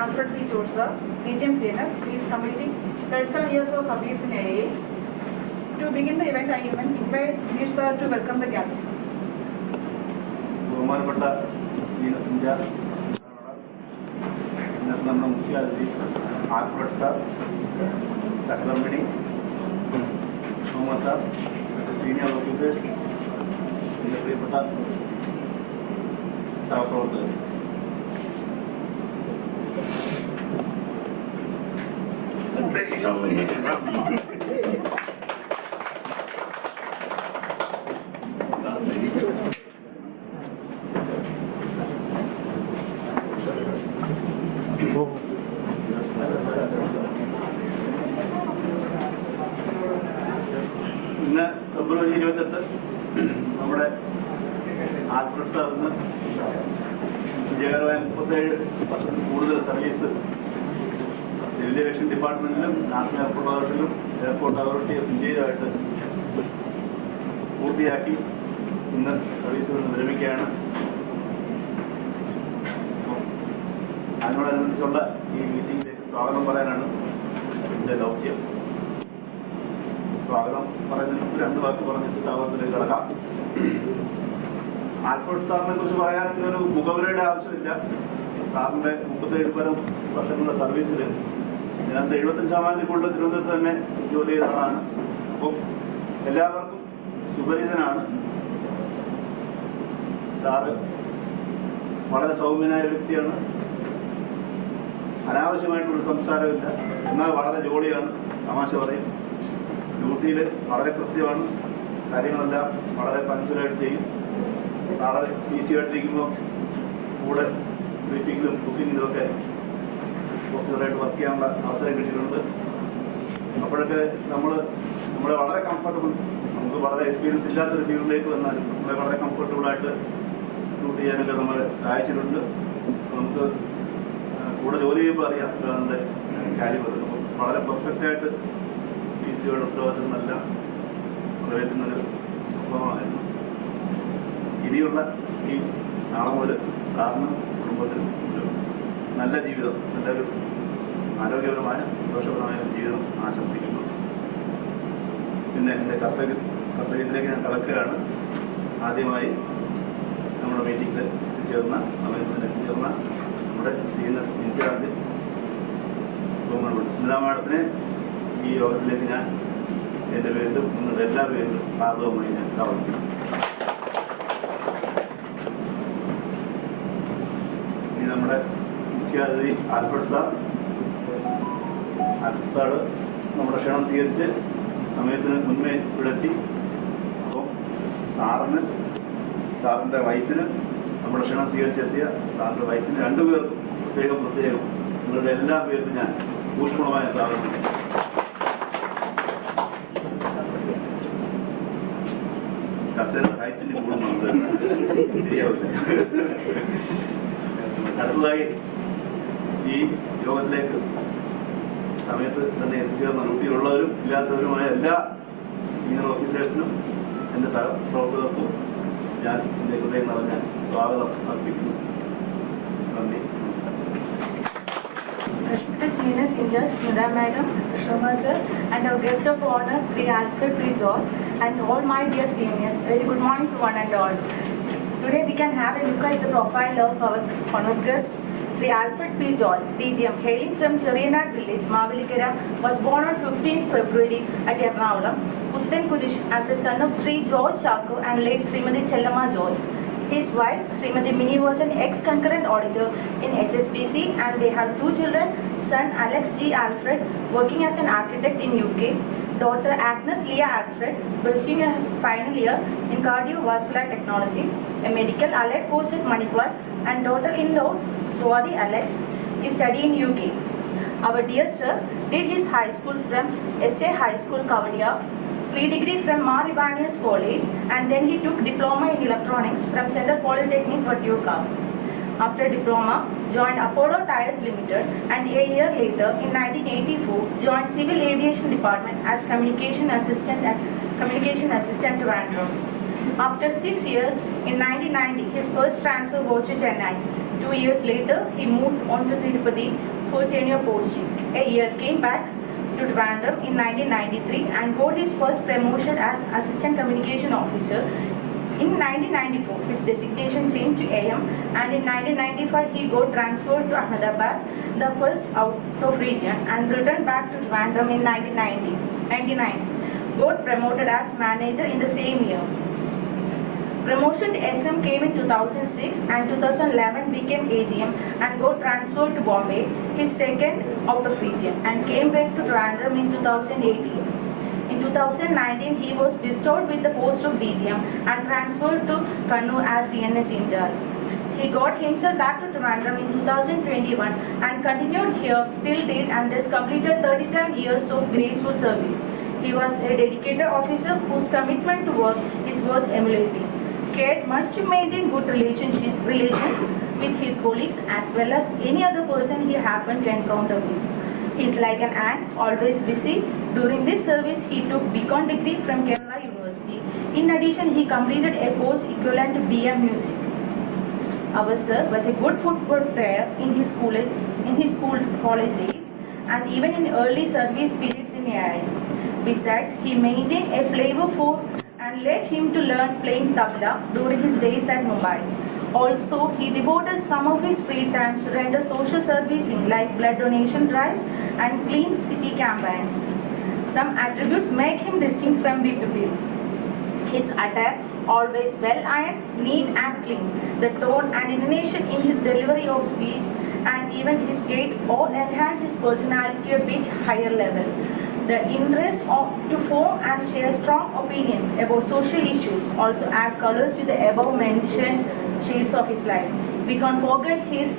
Alfred DGM CNS, he is completing 37 years of service in AA. To begin the event, I invite sir to welcome the guests. Alfred sir, Trivandrum, sir, senior officers, February 28, നമ്മുടെ Alfred സാറിന് വിജയകരമായ 37 കൂടുതൽ service civil aviation ഡിപ്പാർട്ട്മെന്റിലും national airport authority of ഇന്ത്യയിലുമായിട്ട് പൂർത്തിയാക്കി ഇന്ന് സർവീസിൽ നിന്ന് വിരമിക്കുകയാണ്. അതിനോടനുബന്ധിച്ചുള്ള ഈ മീറ്റിംഗിലേക്ക് സ്വാഗതം പറയാനാണ് എൻ്റെ ദൗത്യം. സ്വാഗതം പറയുന്നതിന് രണ്ട് വാക്ക് പറഞ്ഞിട്ട് സ്വാഗതത്തിലേക്ക് കടക്കാം. ആൽഫ്രഡ് സാറിനെ കുറിച്ച് പറയാൻ ഒരു മുഖവരയുടെ ആവശ്യമില്ല. സാറിൻ്റെ 37 വർഷങ്ങളുടെ സർവീസിൽ ഞാൻ 75% കൂടുതൽ തിരുവനന്തപുരത്ത് തന്നെ ജോലി ചെയ്ത ആളാണ്. അപ്പോൾ എല്ലാവർക്കും സുപരിചിതനാണ്. സാറ് വളരെ സൗമ്യനായ വ്യക്തിയാണ്. അനാവശ്യമായിട്ടുള്ള സംസാരമില്ല, എന്നാൽ വളരെ ജോലിയാണ്, തമാശ പറയും. ഡ്യൂട്ടിയിൽ വളരെ കൃത്യമാണ്, കാര്യങ്ങളെല്ലാം വളരെ പഞ്ചുവലായിട്ട് ചെയ്യും. സാറ് ഈസിയായിട്ടിരിക്കുമ്പോൾ കൂടെ ബ്രീഫിങ്ങിലും കുക്കിങ്ങിലും ഒക്കെ ഓഫീസറായിട്ട് വർക്ക് ചെയ്യാനുള്ള അവസരം കിട്ടിയിട്ടുണ്ട്. അപ്പോഴൊക്കെ നമ്മളെ വളരെ കംഫർട്ടബിൾ, നമുക്ക് വളരെ എക്സ്പീരിയൻസ് ഇല്ലാത്തൊരു ഫീൽഡിലേക്ക് വന്നാലും നമ്മളെ വളരെ കംഫർട്ടബിളായിട്ട് ഡ്യൂട്ടി ചെയ്യാനൊക്കെ നമ്മളെ സഹായിച്ചിട്ടുണ്ട്. നമുക്ക് കൂടെ ജോലി ചെയ്യുമ്പോൾ അറിയാം അതിൻ്റെ കാര്യം വരുന്നത്. വളരെ പെർഫെക്റ്റായിട്ട് സിയുടെ ഉത്തരവാദിത്തമെല്ലാം നിറവേറ്റുന്നൊരു സംഭവമായിരുന്നു. ഇനിയുള്ള ഈ നാളെ മുതൽ സാറിനും കുടുംബത്തിനും ഒരു നല്ല ജീവിതം, നല്ലൊരു ആരോഗ്യപരമായ സന്തോഷപരമായ ജീവിതം ആശംസിക്കുന്നു. പിന്നെ എൻ്റെ കർത്തവ്യത്തിലേക്ക് ഞാൻ കടക്കുകയാണ്. ആദ്യമായി നമ്മുടെ മീറ്റിങ്ങിൽ എത്തിച്ചേർന്ന നമ്മുടെ CNS ഇൻചാർജ് സ്മിത മാഡത്തിനെ ഈ യോഗത്തിലേക്ക് ഞാൻ എൻ്റെ പേരിലും നിങ്ങളുടെ എല്ലാ പേരിലും ഹാർദവമായി ഞാൻ സ്വാഗതം ചെയ്യും. ഇനി നമ്മുടെ മുഖ്യ അതിഥി ആൽഫ്രഡ് സാറ് നമ്മുടെ ക്ഷണം സ്വീകരിച്ച് സമയത്തിന് മുൻപേ ഇവിടെത്തി. അപ്പം സാറിൻ്റെ വൈഫിന് നമ്മുടെ ക്ഷണം സ്വീകരിച്ചെത്തിയ സാറിൻ്റെ വൈഫിന് രണ്ടുപേർക്കും പ്രത്യേകം നിങ്ങളുടെ എല്ലാ പേരിലും ഞാൻ ഊഷ്മളമായ സ്വാഗതം. കസേര ഹൈറ്റിന് കൂടുന്നുണ്ട്, ശരിയാവില്ല. അടുത്തതായി ഈ യോഗത്തിലേക്ക് സമയത്ത് തന്നെ എത്തിച്ചേർന്ന ഡ്യൂട്ടിയിലുള്ളവരും ഇല്ലാത്തവരുമായ എല്ലാ സീനിയർ ഓഫീസേഴ്സിനും എൻ്റെ സഹപ്രവർത്തകർക്കും ഞാൻ എൻ്റെ ഹൃദയം നിറഞ്ഞ സ്വാഗതം അർപ്പിക്കുന്നു. നന്ദി, നമസ്കാരം. Respected CNS Incharge, Madam, Shri Sir, and our guest of honor, Shri Alfred P. George, and all my dear seniors, very good morning to one and all. Today we can have a look at the profile of our honored guest, Shri Alfred P. George, DGM, hailing from Cheriyanad village, Mavelikara, was born on 15th February at Ernakulam, Puthankurish, as the son of Shri George Chakko and late Srimati Chellamma George. His wife, Srimati Mini, was an ex-concurrent auditor in HSBC, and they have two children, son Alex G. Alfred, working as an architect in UK, daughter Agnes Leah Alfred, pursuing a final year in cardiovascular technology, a medical allied course at Manipur, and daughter-in-law Swati Alex is studying in UK. Our dear sir did his high school from SA High School, Kavadia, pre-degree from Mar Ibanez College, and then he took diploma in electronics from Central Polytechnic, Vatyurka. After diploma, joined Apollo Tyres Limited, and a year later, in 1984, joined Civil Aviation Department as Communication Assistant Trivandrum. After 6 years, in 1990, his first transfer was to Chennai. 2 years later, he moved on to Tirupati for tenure posting. A year came back to Trivandrum in 1993 and got his first promotion as Assistant Communication Officer. In 1994, his designation changed to AM, and in 1995, he got transferred to Ahmedabad, the first out of region, and returned back to Trivandrum in 1999. Got promoted as manager in the same year. Promotion to SM came in 2006, and 2011 became AGM and got transferred to Bombay, his second out of region, and came back to Trivandrum in 2018. In 2019, he was bestowed with the post of DGM and transferred to Kannur as CNS in charge. He got himself back to Trivandrum in 2021 and continued here till date, and thus completed 37 years of graceful service. He was a dedicated officer whose commitment to work is worth emulating. Cared much to maintain good relations with his colleagues as well as any other person he happened to encounter with. He is like an ant, always busy. During this service, he took BCom degree from Kerala University. In addition, he completed a course equivalent to BM Music. Our sir was a good football player in his college days, and even in early service periods in AI. Besides, he maintained a flavor for and led him to learn playing tabla during his days at Mumbai. Also, he devoted some of his free times to render social servicing like blood donation drives and clean city campaigns. Some attributes make him distinct from people. His attire, always well ironed, neat and clean. The tone and intonation in his delivery of speech and even his gait all enhance his personality to a bit higher level. The interest to form and share strong opinions about social issues also add colors to the above mentioned shades of his life. We can't forget his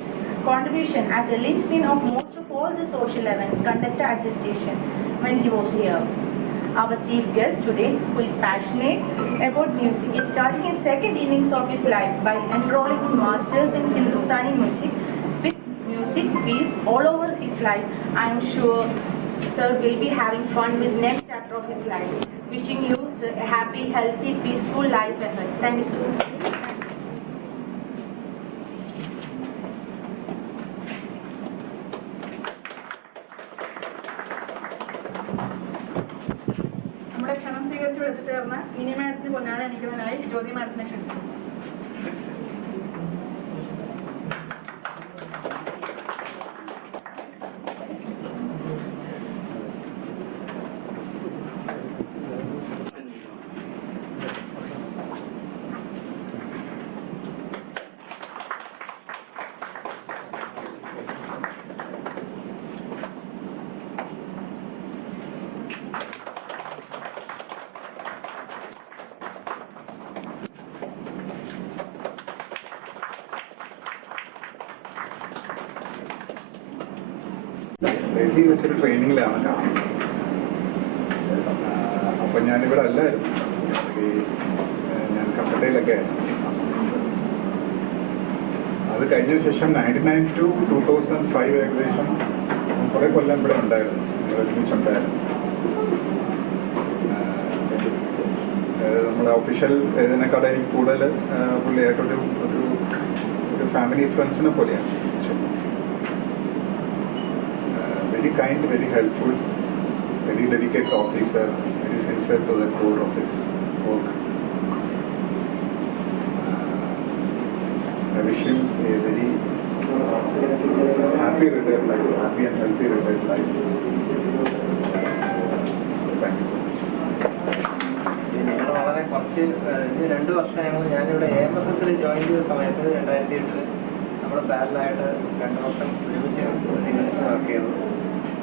contribution as a linchpin of most of all the social events conducted at the station when he was here. Our chief guest today, who is passionate about music, is starting his second innings of his life by enrolling in masters in Hindustani music with music peace all over his life. I am sure sir will be having fun with next chapter of his life. Wishing you, sir, a happy, healthy, peaceful life ahead. Thank you so much. നമ്മുടെ ക്ഷണം സ്വീകരിച്ചു എത്തിച്ചേർന്ന mini മാഡത്തിന് പൊന്നാണ് എനിക്കുന്നതിനായി ജ്യോതി മാഡത്തിനെ ക്ഷണിച്ചു. ഡൽഹി വെച്ചൊരു ട്രെയിനിങ്ങിലാണ് കാണുന്നത്. അപ്പം ഞാനിവിടെ അല്ലായിരുന്നു. കൽക്കട്ടയിലൊക്കെ ആയിരുന്നു. അത് കഴിഞ്ഞ ശേഷം 99 to 2005 ഏകദേശം കുറേ കൊല്ലം ഇവിടെ ഉണ്ടായിരുന്നു, ഒരുമിച്ചുണ്ടായിരുന്നു. നമ്മുടെ ഒഫീഷ്യൽ ഇതിനേക്കാളും കൂടുതൽ പുള്ളിയായിട്ടൊരു ഒരു ഫാമിലി ഫ്രണ്ട്സിനെ പോലെയാണ്. Very kind, very helpful, very dedicated officer, very sincere to the core of his work. I wish him a very happy retired life, happy and healthy retired life. So thank you so much. വളരെ കുറച്ച് 2 വർഷം ഞാനിവിടെ AMSS join ചെയ്ത സമയത്ത് 2008 നമ്മൾ പാരലായിട്ട് 2 വർഷം ഒരുമിച്ച് വർക്ക് ചെയ്തു.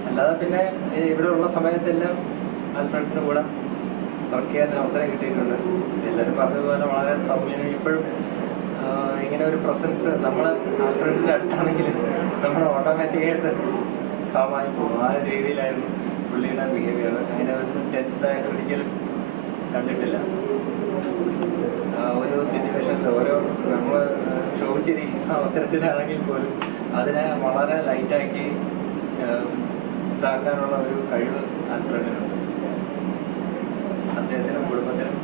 അല്ലാതെ പിന്നെ ഇവിടെ ഉള്ള സമയത്തെല്ലാം ആൽഫ്രഡിൻ്റെ കൂടെ വർക്ക് ചെയ്യാൻ അവസരം കിട്ടിയിട്ടുണ്ട്. എല്ലാവരും പറഞ്ഞതുപോലെ വളരെ സൗമ്യനും ഇപ്പോഴും ഇങ്ങനെ ഒരു പ്രസൻസ് നമ്മൾ ആൽഫ്രഡിൻ്റെ അടുത്താണെങ്കിൽ നമ്മൾ ഓട്ടോമാറ്റിക്കായിട്ട് കാമായി പോകും. ആ രീതിയിലായിരുന്നു പുള്ളിയുടെ ബിഹേവിയർ. അങ്ങനെ ഒരു ടെൻസ്ഡായിട്ട് ഒരിക്കലും കണ്ടിട്ടില്ല. ഓരോ സിറ്റുവേഷനിൽ ഓരോ നമ്മൾ ക്ഷോഭിച്ചിരിക്കുന്ന അവസരത്തിലാണെങ്കിൽ പോലും അതിനെ വളരെ ലൈറ്റാക്കി ഇതാക്കാനുള്ള ഒരു കഴിവ് ആൽഫ്രഡിനുണ്ട്. അദ്ദേഹത്തിനും കുടുംബത്തിനും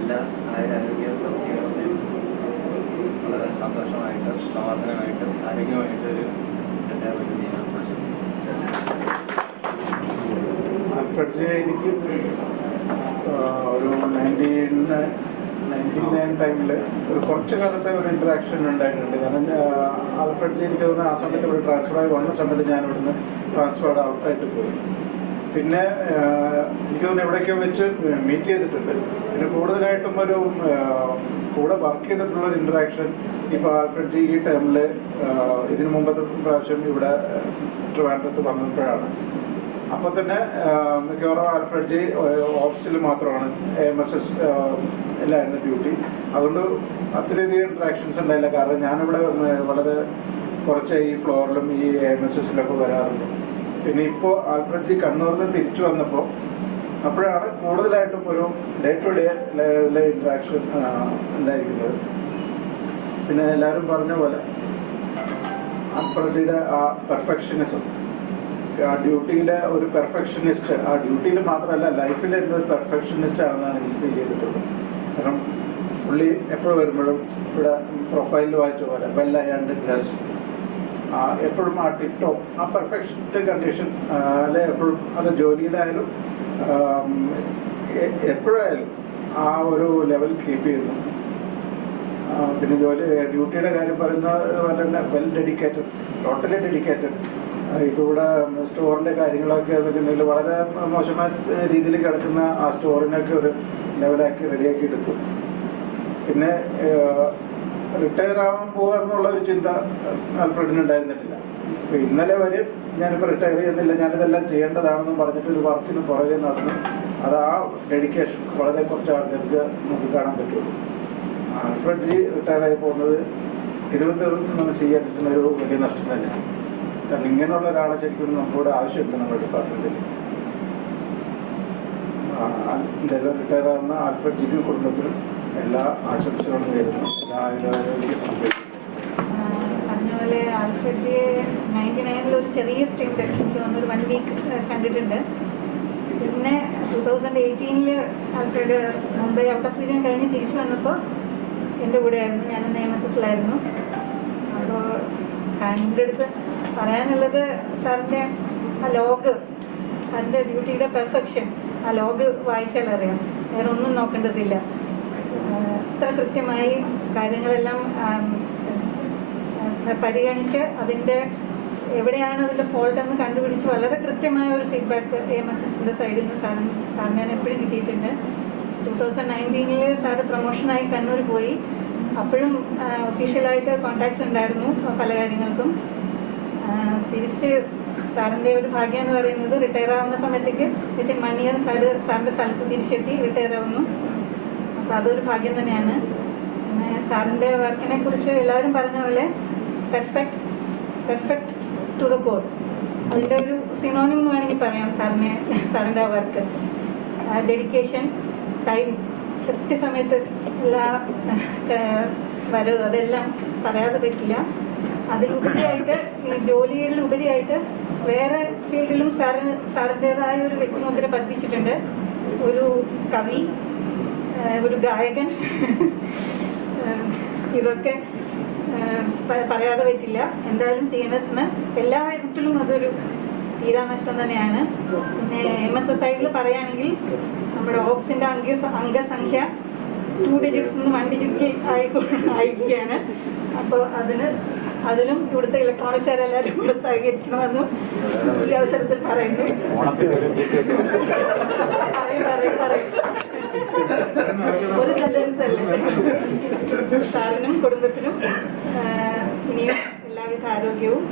എല്ലാ ആരോഗ്യ സൗഖ്യങ്ങളും വളരെ സന്തോഷമായിട്ടും സമാധാനമായിട്ടും ആരോഗ്യമായിട്ടും ഒരു റിട്ടയർമെൻറ്റ് ചെയ്യാൻ പ്രശംസിക്കുന്നു. ആൽഫ്രഡ് എനിക്ക് ഒരു 99 ടൈമിൽ ഒരു കുറച്ച് കാലത്തെ ഒരു ഇൻട്രാക്ഷൻ ഉണ്ടായിട്ടുണ്ട്. കാരണം ആൽഫ്രഡ് എനിക്ക് തോന്നുന്നു ആ സമയത്ത് ഇവിടെ ട്രാൻസ്ഫറായി വന്ന സമയത്ത് ഞാൻ ഇവിടുന്ന് ട്രാൻസ്ഫേർഡ് ഔട്ടായിട്ട് പോയി. പിന്നെ എനിക്ക് തോന്നുന്നു എവിടേക്കോ വെച്ച് മീറ്റ് ചെയ്തിട്ടുണ്ട്. പിന്നെ കൂടുതലായിട്ടും ഒരു കൂടെ വർക്ക് ചെയ്തിട്ടുള്ളൊരു ഇൻട്രാക്ഷൻ ഇപ്പോൾ ആൽഫ്രഡ് ഈ ടൈമിൽ ഇതിനു മുമ്പത്തെ പ്രാവശ്യം ഇവിടെ ട്രിവാൻഡ്രത്ത് വന്നപ്പോഴാണ്. അപ്പോൾ തന്നെ മിക്കവാറും ആൽഫ്രഡ് ഓഫീസിൽ മാത്രമാണ് AMSS എല്ലായിരുന്നു ഡ്യൂട്ടി. അതുകൊണ്ട് അത്രയധികം ഇൻട്രാക്ഷൻസ് ഉണ്ടായില്ല. കാരണം ഞാനിവിടെ വളരെ കുറച്ച് ഈ ഫ്ലോറിലും ഈ AMSSലൊക്കെ വരാറുണ്ട്. പിന്നെ ഇപ്പോൾ ആൽഫ്രഡ് കണ്ണൂരിൽ നിന്ന് തിരിച്ചു വന്നപ്പോൾ അപ്പോഴാണ് കൂടുതലായിട്ടും ഒരു ഡേ ടു ഡേ ലെവലിലെ ഇൻട്രാക്ഷൻ ഉണ്ടായിരിക്കുന്നത്. പിന്നെ എല്ലാവരും പറഞ്ഞ പോലെ ആൽഫ്രഡിയുടെ ആ പെർഫെക്ഷനിസം, ആ ഡ്യൂട്ടിയിലെ ഒരു പെർഫെക്ഷനിസ്റ്റ്, ആ ഡ്യൂട്ടിയിൽ മാത്രമല്ല ലൈഫിലെ ഒരു പെർഫെക്ഷനിസ്റ്റ് ആണെന്നാണ് എനിക്ക് ഫീൽ ചെയ്തിട്ടുള്ളത്. കാരണം പുള്ളി എപ്പോഴും വരുമ്പോഴും ഇവിടെ പ്രൊഫൈലിൽ വായിച്ച പോലെ വെൽ അയൺഡ് ഡ്രസ്, എപ്പോഴും ആ ടിപ് ടോപ്പ്, ആ പെർഫെക്റ്റ് കണ്ടീഷൻ അല്ലെ എപ്പോഴും അത് ജോലിയിലായാലും എപ്പോഴായാലും ആ ഒരു ലെവൽ കീപ്പ് ചെയ്യുന്നു. പിന്നെ ഡ്യൂട്ടിയുടെ കാര്യം പറയുന്നത് പോലെ തന്നെ വെൽ ഡെഡിക്കേറ്റഡ്, ടോട്ടലി ഡെഡിക്കേറ്റഡ്. ഇപ്പോൾ ഇവിടെ സ്റ്റോറിൻ്റെ കാര്യങ്ങളൊക്കെ എന്നുണ്ടെങ്കിൽ വളരെ മോശമായ രീതിയിൽ കിടക്കുന്ന ആ സ്റ്റോറിനൊക്കെ ഒരു ലെവലാക്കി റെഡിയാക്കി എടുത്തു. പിന്നെ റിട്ടയർ ആവാൻ പോകുക ഒരു ചിന്ത ആൽഫ്രഡിന് ഉണ്ടായിരുന്നിട്ടില്ല. അപ്പോൾ ഇന്നലെ വരെ ഞാനിപ്പോൾ റിട്ടയർ ചെയ്യുന്നില്ല, ഞാനിതെല്ലാം ചെയ്യേണ്ടതാണെന്നും പറഞ്ഞിട്ട് ഒരു വർക്കിന് പുറകെ നടന്നു. അത് ആ ഡെഡിക്കേഷൻ വളരെ കുറച്ച് ആൾക്കാർക്ക് നമുക്ക് കാണാൻ പറ്റുള്ളൂ. ആൽഫ്രഡ് റിട്ടയറായി പോകുന്നത് തിരുവനന്തപുരത്ത് നിന്ന് CNS ഒരു വലിയ നഷ്ടം തന്നെയാണ്. കാരണം ഇങ്ങനെയുള്ള ഒരാളെ ശരിക്കും നമ്മുടെ ആവശ്യമുണ്ട് നമ്മുടെ ഡിപ്പാർട്ട്മെൻറ്റിൽ. ഇതെല്ലാം റിട്ടയർ ആവുന്ന ആൽഫ്രഡ് കുടുംബത്തിനും എല്ലാ ആശംസകളും നേരുന്നു. എല്ലാ ആയുർവേദിക സംരക്ഷണം. പറഞ്ഞ പോലെ ആൽഫ്രഡ് 99 ഒരു ചെറിയ സ്റ്റേറ്റ് എനിക്ക് തോന്നുന്നൊരു 1 വീക്ക് കണ്ടിട്ടുണ്ട്. പിന്നെ 2018 Alfred Mumbai out of region കഴിഞ്ഞ് തിരിച്ചു വന്നപ്പോൾ എൻ്റെ കൂടെ ആയിരുന്നു. ഞാനൊന്ന് AMSSലായിരുന്നു. അപ്പോൾ കണ്ടെടുത്ത് പറയാനുള്ളത് സാറിൻ്റെ ആ ലോഗ്, സാറിൻ്റെ ഡ്യൂട്ടിയുടെ പെർഫെക്ഷൻ ആ ലോഗ് വായിച്ചാൽ അറിയാം. വേറെ ഒന്നും നോക്കേണ്ടതില്ല. അത്ര കൃത്യമായി കാര്യങ്ങളെല്ലാം പരിഗണിച്ച് അതിൻ്റെ എവിടെയാണ് അതിൻ്റെ ഫോൾട്ട് എന്ന് കണ്ടുപിടിച്ച് വളരെ കൃത്യമായ ഒരു ഫീഡ്ബാക്ക് AMSSൻ്റെ സൈഡിൽ നിന്ന് സാറിന് ഞാൻ എപ്പോഴും കിട്ടിയിട്ടുണ്ട്. 2019 സാറ് പ്രൊമോഷനായി കണ്ണൂർ പോയി. അപ്പോഴും ഒഫീഷ്യലായിട്ട് കോൺടാക്ട്സ് ഉണ്ടായിരുന്നു പല കാര്യങ്ങൾക്കും. തിരിച്ച് സാറിൻ്റെ ഒരു ഭാഗ്യം എന്ന് പറയുന്നത് റിട്ടയർ ആവുന്ന സമയത്തേക്ക് വിത്തിൻ 1 ഇയർ സാറിൻ്റെ സ്ഥലത്ത് തിരിച്ചെത്തി റിട്ടയർ ആവുന്നു. അപ്പോൾ അതൊരു ഭാഗ്യം തന്നെയാണ്. പിന്നെ സാറിൻ്റെ വർക്കിനെ കുറിച്ച് എല്ലാവരും പറഞ്ഞ പോലെ പെർഫെക്റ്റ് ടു ദ കോർ, അതിൻ്റെ ഒരു സിനോണിം വേണമെങ്കിൽ പറയാം സാറിൻ്റെ ആ വർക്ക്. ഡെഡിക്കേഷൻ, ടൈം, കൃത്യസമയത്ത് എല്ലാ വരവ് അതെല്ലാം പറയാതെ പറ്റില്ല. അതിലുപരിയായിട്ട് ഈ ജോലികളിലുപരിയായിട്ട് വേറെ ഫീൽഡിലും സാറിൻ്റെതായ ഒരു വ്യക്തിമുദ്ര പതിപ്പിച്ചിട്ടുണ്ട്. ഒരു കവി, ഒരു ഗായകൻ, ഇതൊക്കെ പറയാതെ പറ്റില്ല. എന്തായാലും CNS എല്ലാ വിധത്തിലും അതൊരു തീരാനഷ്ടം തന്നെയാണ്. പിന്നെ MSS സൈഡിൽ പറയുകയാണെങ്കിൽ നമ്മുടെ ഓപ്സിൻ്റെ അംഗസംഖ്യ 2 digits നിന്ന് 1 digit ആയിരിക്കുകയാണ്. അപ്പോൾ അതിലും ഇവിടുത്തെ ഇലക്ട്രോണിക്സുകാരെല്ലാവരും കൂടെ സഹകരിക്കണമെന്ന് ഈ അവസരത്തിൽ പറയുന്നു. ഒരു സെന്റൻസ് അല്ലേ. സാറിനും കുടുംബത്തിനും ഇനിയും എല്ലാവിധ ആരോഗ്യവും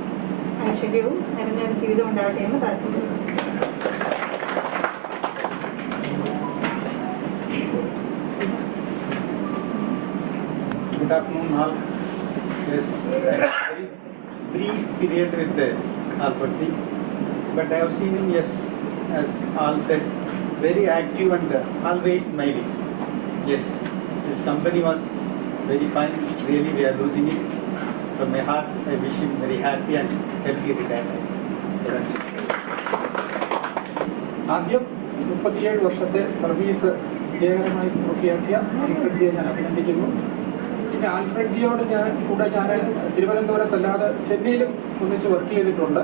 ഐശ്വര്യവും നിറഞ്ഞൊരു ജീവിതം ഉണ്ടാവട്ടെ എന്ന് പ്രാർത്ഥിക്കുന്നു. Good afternoon, all. Yes, very brief period with Alfred, but I have seen him, yes, as all said, very active and always smiling. Yes, his company was very fine. Really, we are losing him. From my heart, I wish him very happy and healthy retirement. ആദ്യം 37 വർഷത്തെ service വിജയകരമായി പൂർത്തിയാക്കിയ Alfred ജിയെ ഞാൻ അഭിനന്ദിക്കുന്നു. പിന്നെ Alfred ജിയോട് ഞാൻ തിരുവനന്തപുരത്തല്ലാതെ ചെന്നൈയിലും ഒന്നിച്ച് വർക്ക് ചെയ്തിട്ടുണ്ട്.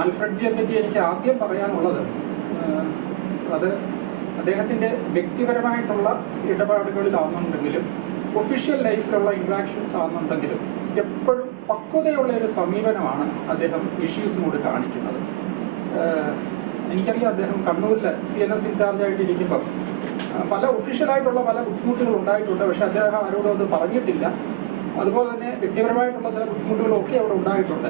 ആൽഫ്രഡ് ജിയെ പറ്റി എനിക്ക് ആദ്യം പറയാനുള്ളത്, അത് അദ്ദേഹത്തിൻ്റെ വ്യക്തിപരമായിട്ടുള്ള ഇടപാടുകളിലാവുന്നുണ്ടെങ്കിലും ഒഫീഷ്യൽ ലൈഫിലുള്ള ഇൻട്രാക്ഷൻസ് ആവുന്നുണ്ടെങ്കിലും എപ്പോഴും പക്വതയുള്ള ഒരു സമീപനമാണ് അദ്ദേഹം ഇഷ്യൂസിനോട് കാണിക്കുന്നത്. എനിക്കറിയാം, അദ്ദേഹം കണ്ണൂരിൽ CNS ഇൻചാർജായിട്ടിരിക്കുമ്പോൾ പല ഒഫീഷ്യലായിട്ടുള്ള പല ബുദ്ധിമുട്ടുകൾ ഉണ്ടായിട്ടുണ്ട്. പക്ഷെ അദ്ദേഹം ആരോടും അത് പറഞ്ഞിട്ടില്ല. അതുപോലെ തന്നെ വ്യക്തിപരമായിട്ടുള്ള ചില ബുദ്ധിമുട്ടുകളൊക്കെ അവിടെ ഉണ്ടായിട്ടുണ്ട്.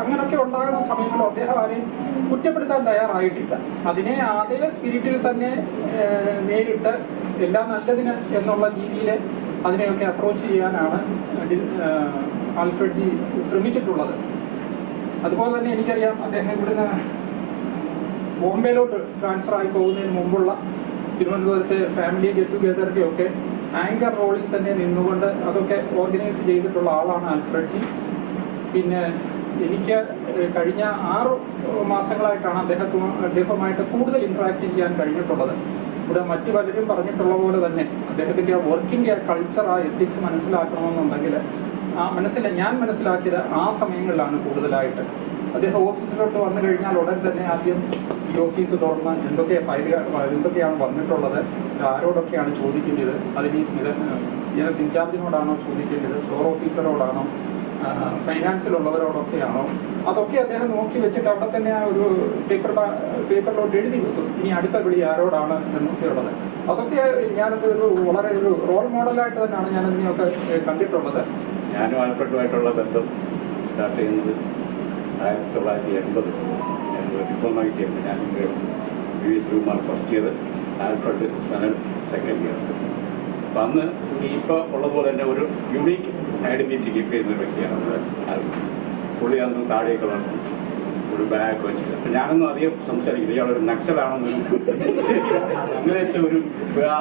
അങ്ങനെയൊക്കെ ഉണ്ടാകുന്ന സമയങ്ങളിൽ അദ്ദേഹം ആരെയും കുറ്റപ്പെടുത്താൻ തയ്യാറായിട്ടില്ല. അതിനെ അതേ സ്പിരിറ്റിൽ തന്നെ നേരിട്ട് എല്ലാം നല്ലതിന് എന്നുള്ള രീതിയിൽ അതിനെയൊക്കെ അപ്രോച്ച് ചെയ്യാനാണ് ആൽഫ്രഡ് ജി ശ്രമിച്ചിട്ടുള്ളത്. അതുപോലെ തന്നെ എനിക്കറിയാം, അദ്ദേഹം ഇവിടുന്ന് ബോംബെയിലോട്ട് ട്രാൻസ്ഫർ ആയി പോകുന്നതിന് മുമ്പുള്ള തിരുവനന്തപുരത്തെ ഫാമിലി ഗെറ്റ് ടുഗെദറിൻ്റെ ഒക്കെ ആങ്കർ റോളിൽ തന്നെ നിന്നുകൊണ്ട് അതൊക്കെ ഓർഗനൈസ് ചെയ്തിട്ടുള്ള ആളാണ് ആൽഫ്രഡ് ജി. പിന്നെ എനിക്ക് കഴിഞ്ഞ 6 മാസങ്ങളായിട്ടാണ് അദ്ദേഹവുമായിട്ട് കൂടുതൽ ഇൻട്രാക്ട് ചെയ്യാൻ കഴിഞ്ഞിട്ടുള്ളത്. ഇവിടെ മറ്റു പലരും പറഞ്ഞിട്ടുള്ള പോലെ തന്നെ അദ്ദേഹത്തിൻ്റെ വർക്കിംഗ് കൾച്ചർ, എത്തിക്സ് മനസ്സിലാക്കണമെന്നുണ്ടെങ്കിൽ ഞാൻ മനസ്സിലാക്കിയത് ആ സമയങ്ങളിലാണ് കൂടുതലായിട്ട്. അദ്ദേഹം ഓഫീസിലോട്ട് വന്നു കഴിഞ്ഞാൽ ഉടൻ തന്നെ ആദ്യം ഈ ഓഫീസ് തുറന്ന് എന്തൊക്കെയാണ് വന്നിട്ടുള്ളത്, ആരോടൊക്കെയാണ് ചോദിക്കേണ്ടത്, അതിന് CNS ഇൻചാർജിനോടാണോ ചോദിക്കേണ്ടത്, സ്റ്റോർ ഓഫീസറോടാണോ, ഫൈനാൻസിലുള്ളവരോടൊക്കെയാണോ, അതൊക്കെ അദ്ദേഹം നോക്കി വെച്ചിട്ട് അവിടെ തന്നെ ആ ഒരു പേപ്പറിലോട്ട് എഴുതി വെക്കും. ഇനി അടുത്ത വിളി ആരോടാണ് എന്നൊക്കെയുള്ളത്. അതൊക്കെ ഞാനത് വളരെ ഒരു റോൾ മോഡലായിട്ട് തന്നെയാണ് ഞാനതിനെയൊക്കെ കണ്ടിട്ടുള്ളത്. ഞാനും ആൽഫ്രഡുമായിട്ടുള്ള ബന്ധം സ്റ്റാർട്ട് ചെയ്യുന്നത് 1980 ഡിപ്ലോമ കിട്ടിയത്. ഞാൻ US ഗ്രൂമാർ first year, Alfred second year. അപ്പം അന്ന് ഇപ്പോൾ ഉള്ളതുപോലെ തന്നെ ഒരു യുണീക്ക് ഐഡൻറ്റിറ്റി കീപ്പ് ചെയ്യുന്ന ഒരു വ്യക്തിയാണ് പുള്ളി. അന്ന് താഴേക്ക് വന്നു ഒരു ബാഗ് വെച്ചിട്ട്. അപ്പം ഞാനൊന്നും അധികം സംസാരിക്കില്ല, ഇയാളൊരു നക്സലാണെന്നൊരു അങ്ങനത്തെ ഒരു